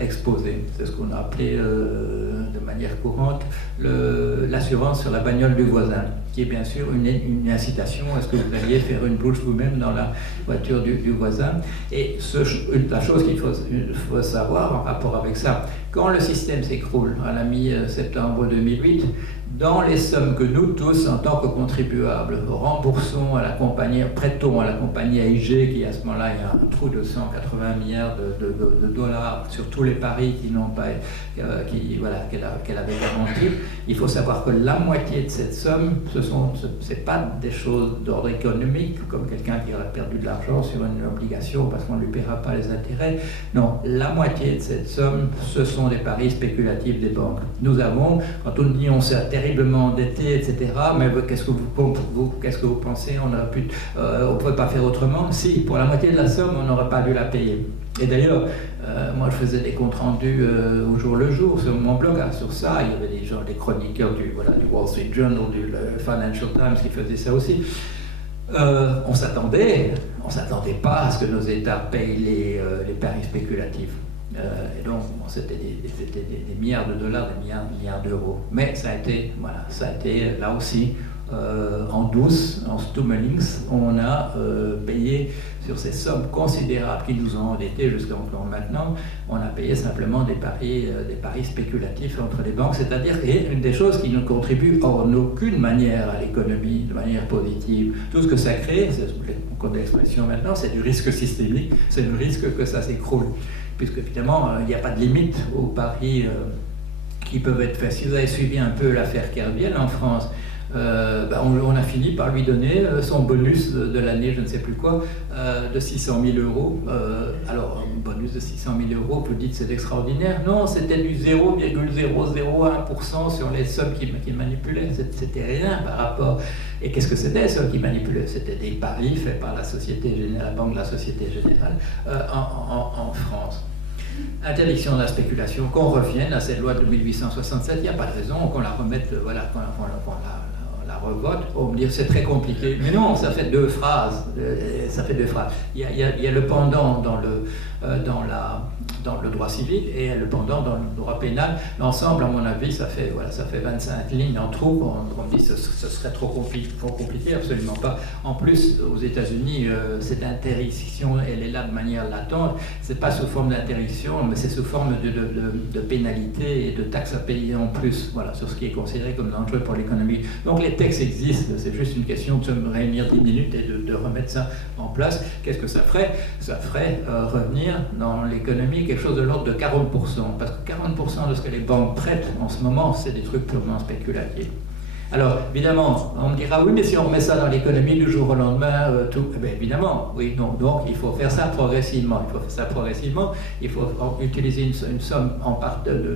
exposé. C'est ce qu'on a appelé de manière courante l'assurance sur la bagnole du voisin, qui est bien sûr une incitation à ce que vous alliez faire une bouche vous-même dans la voiture du voisin. Et la chose qu'il faut savoir en rapport avec ça, quand le système s'écroule à la mi-septembre 2008, dans les sommes que nous tous, en tant que contribuables, remboursons à la compagnie, prêtons à la compagnie AIG, qui à ce moment-là, il y a un trou de 180 milliards de dollars sur tous les paris qui n'ont pas, qu'elle avait garantis, il faut savoir que la moitié de cette somme, c'est pas des choses d'ordre économique, comme quelqu'un qui aurait perdu de l'argent sur une obligation parce qu'on ne lui paiera pas les intérêts. Non, la moitié de cette somme, ce sont des paris spéculatifs des banques. Nous avons, quand on dit on s'est terriblement endetté, etc., mais qu'est-ce que vous pensez, on ne pouvait pas faire autrement? Si, pour la moitié de la somme, on n'aurait pas dû la payer. Et d'ailleurs, moi je faisais des comptes rendus au jour le jour sur mon blog sur ça. Il y avait des chroniqueurs du Wall Street Journal, du Financial Times qui faisaient ça aussi. On s'attendait pas à ce que nos États payent les paris spéculatifs. Et donc, c'était des milliards de dollars, des milliards d'euros. Mais ça a été là aussi, en douce, en stummelings, on a payé sur ces sommes considérables qui nous ont endettés jusqu'à encore maintenant, on a payé simplement des paris spéculatifs entre les banques, c'est-à-dire une des choses qui ne contribue en aucune manière à l'économie de manière positive. Tout ce que ça crée, c'est on connaît l'expression maintenant, c'est du risque systémique, c'est le risque que ça s'écroule. Puisque évidemment, il n'y a pas de limite aux paris qui peuvent être faits. Si vous avez suivi un peu l'affaire Kerviel en France, on a fini par lui donner son bonus de l'année, je ne sais plus quoi, de 600 000 euros. Alors, un bonus de 600 000 euros, vous dites c'est extraordinaire. Non, c'était du 0,001% sur les sommes qu'il manipulait. C'était rien par rapport. Et qu'est-ce que c'était, ceux qui manipulaient? C'était des paris faits par la Banque de la Société Générale en France. Interdiction de la spéculation, qu'on revienne à cette loi de 1867, il n'y a pas de raison qu'on la remette, qu'on la revote. On me dit c'est très compliqué. Mais non, ça fait deux phrases. Il y a le pendant dans le droit civil et le pendant dans le droit pénal. L'ensemble, à mon avis, ça fait 25 lignes en trop. On dit que ce serait trop compliqué, absolument pas. En plus, aux États-Unis, cette interdiction, elle est là de manière latente. C'est pas sous forme d'interdiction, mais c'est sous forme de pénalité et de taxes à payer en plus, sur ce qui est considéré comme dangereux pour l'économie. Donc les textes existent, c'est juste une question de se réunir 10 minutes et de remettre ça en place. Qu'est-ce que ça ferait? Ça ferait revenir dans l'économie quelque chose de l'ordre de 40%, parce que 40% de ce que les banques prêtent en ce moment, c'est des trucs purement spéculatifs. Alors, évidemment, on me dira, oui, mais si on remet ça dans l'économie du jour au lendemain, tout... Eh bien, évidemment, oui, donc il faut faire ça progressivement. Il faut utiliser une somme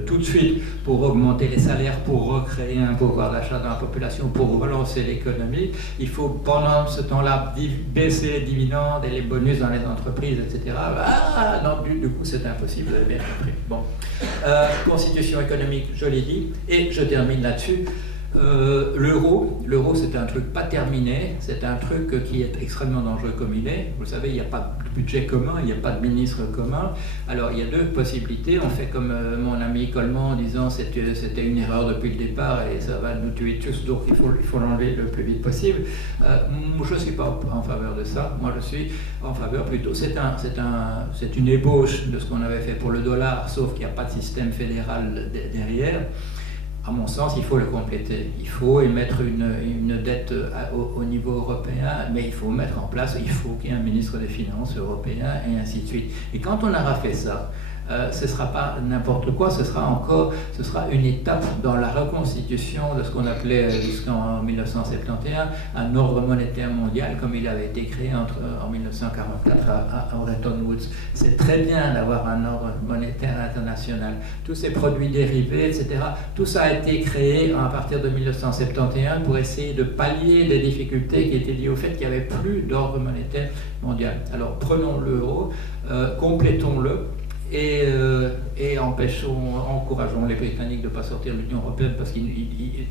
tout de suite pour augmenter les salaires, pour recréer un pouvoir d'achat dans la population, pour relancer l'économie. Il faut, pendant ce temps-là, baisser les dividendes et les bonus dans les entreprises, etc. Ah, non, du coup, c'est impossible, vous avez bien compris. Bon. Constitution économique, je l'ai dit, et je termine là-dessus. L'euro, c'est un truc pas terminé, c'est un truc qui est extrêmement dangereux comme il est. Vous savez, il n'y a pas de budget commun, il n'y a pas de ministre commun. Alors, il y a deux possibilités. On fait comme mon ami Coleman en disant c'était une erreur depuis le départ et ça va nous tuer tous, donc il faut l'enlever le plus vite possible. Je ne suis pas en faveur de ça. Moi, je suis en faveur plutôt. C'est une ébauche de ce qu'on avait fait pour le dollar, sauf qu'il n'y a pas de système fédéral derrière. À mon sens, il faut le compléter. Il faut émettre une dette au niveau européen, mais il faut mettre en place, il faut qu'il y ait un ministre des Finances européen et ainsi de suite. Et quand on aura fait ça, ce ne sera pas n'importe quoi, ce sera une étape dans la reconstitution de ce qu'on appelait jusqu'en 1971 un ordre monétaire mondial comme il avait été créé en 1944 à Bretton Woods. C'est très bien d'avoir un ordre monétaire international. Tous ces produits dérivés, etc., tout ça a été créé à partir de 1971 pour essayer de pallier les difficultés qui étaient liées au fait qu'il n'y avait plus d'ordre monétaire mondial. Alors prenons l'euro, complétons-le. Et encourageons les Britanniques de ne pas sortir de l'Union européenne parce qu'ils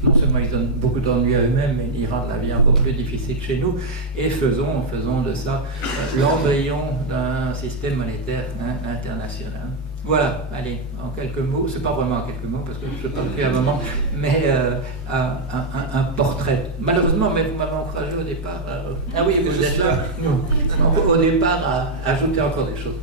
non seulement ils donnent beaucoup d'ennuis à eux-mêmes, mais ils rendent la vie encore plus difficile chez nous. Et faisons de ça l'embryon d'un système monétaire international. Voilà, allez, en quelques mots, c'est pas vraiment en quelques mots parce que je ne sais pas depuis un moment, mais un portrait. Malheureusement, mais vous m'avez encouragé au départ. Ah oui, vous êtes là. Au départ, à ajouter encore des choses.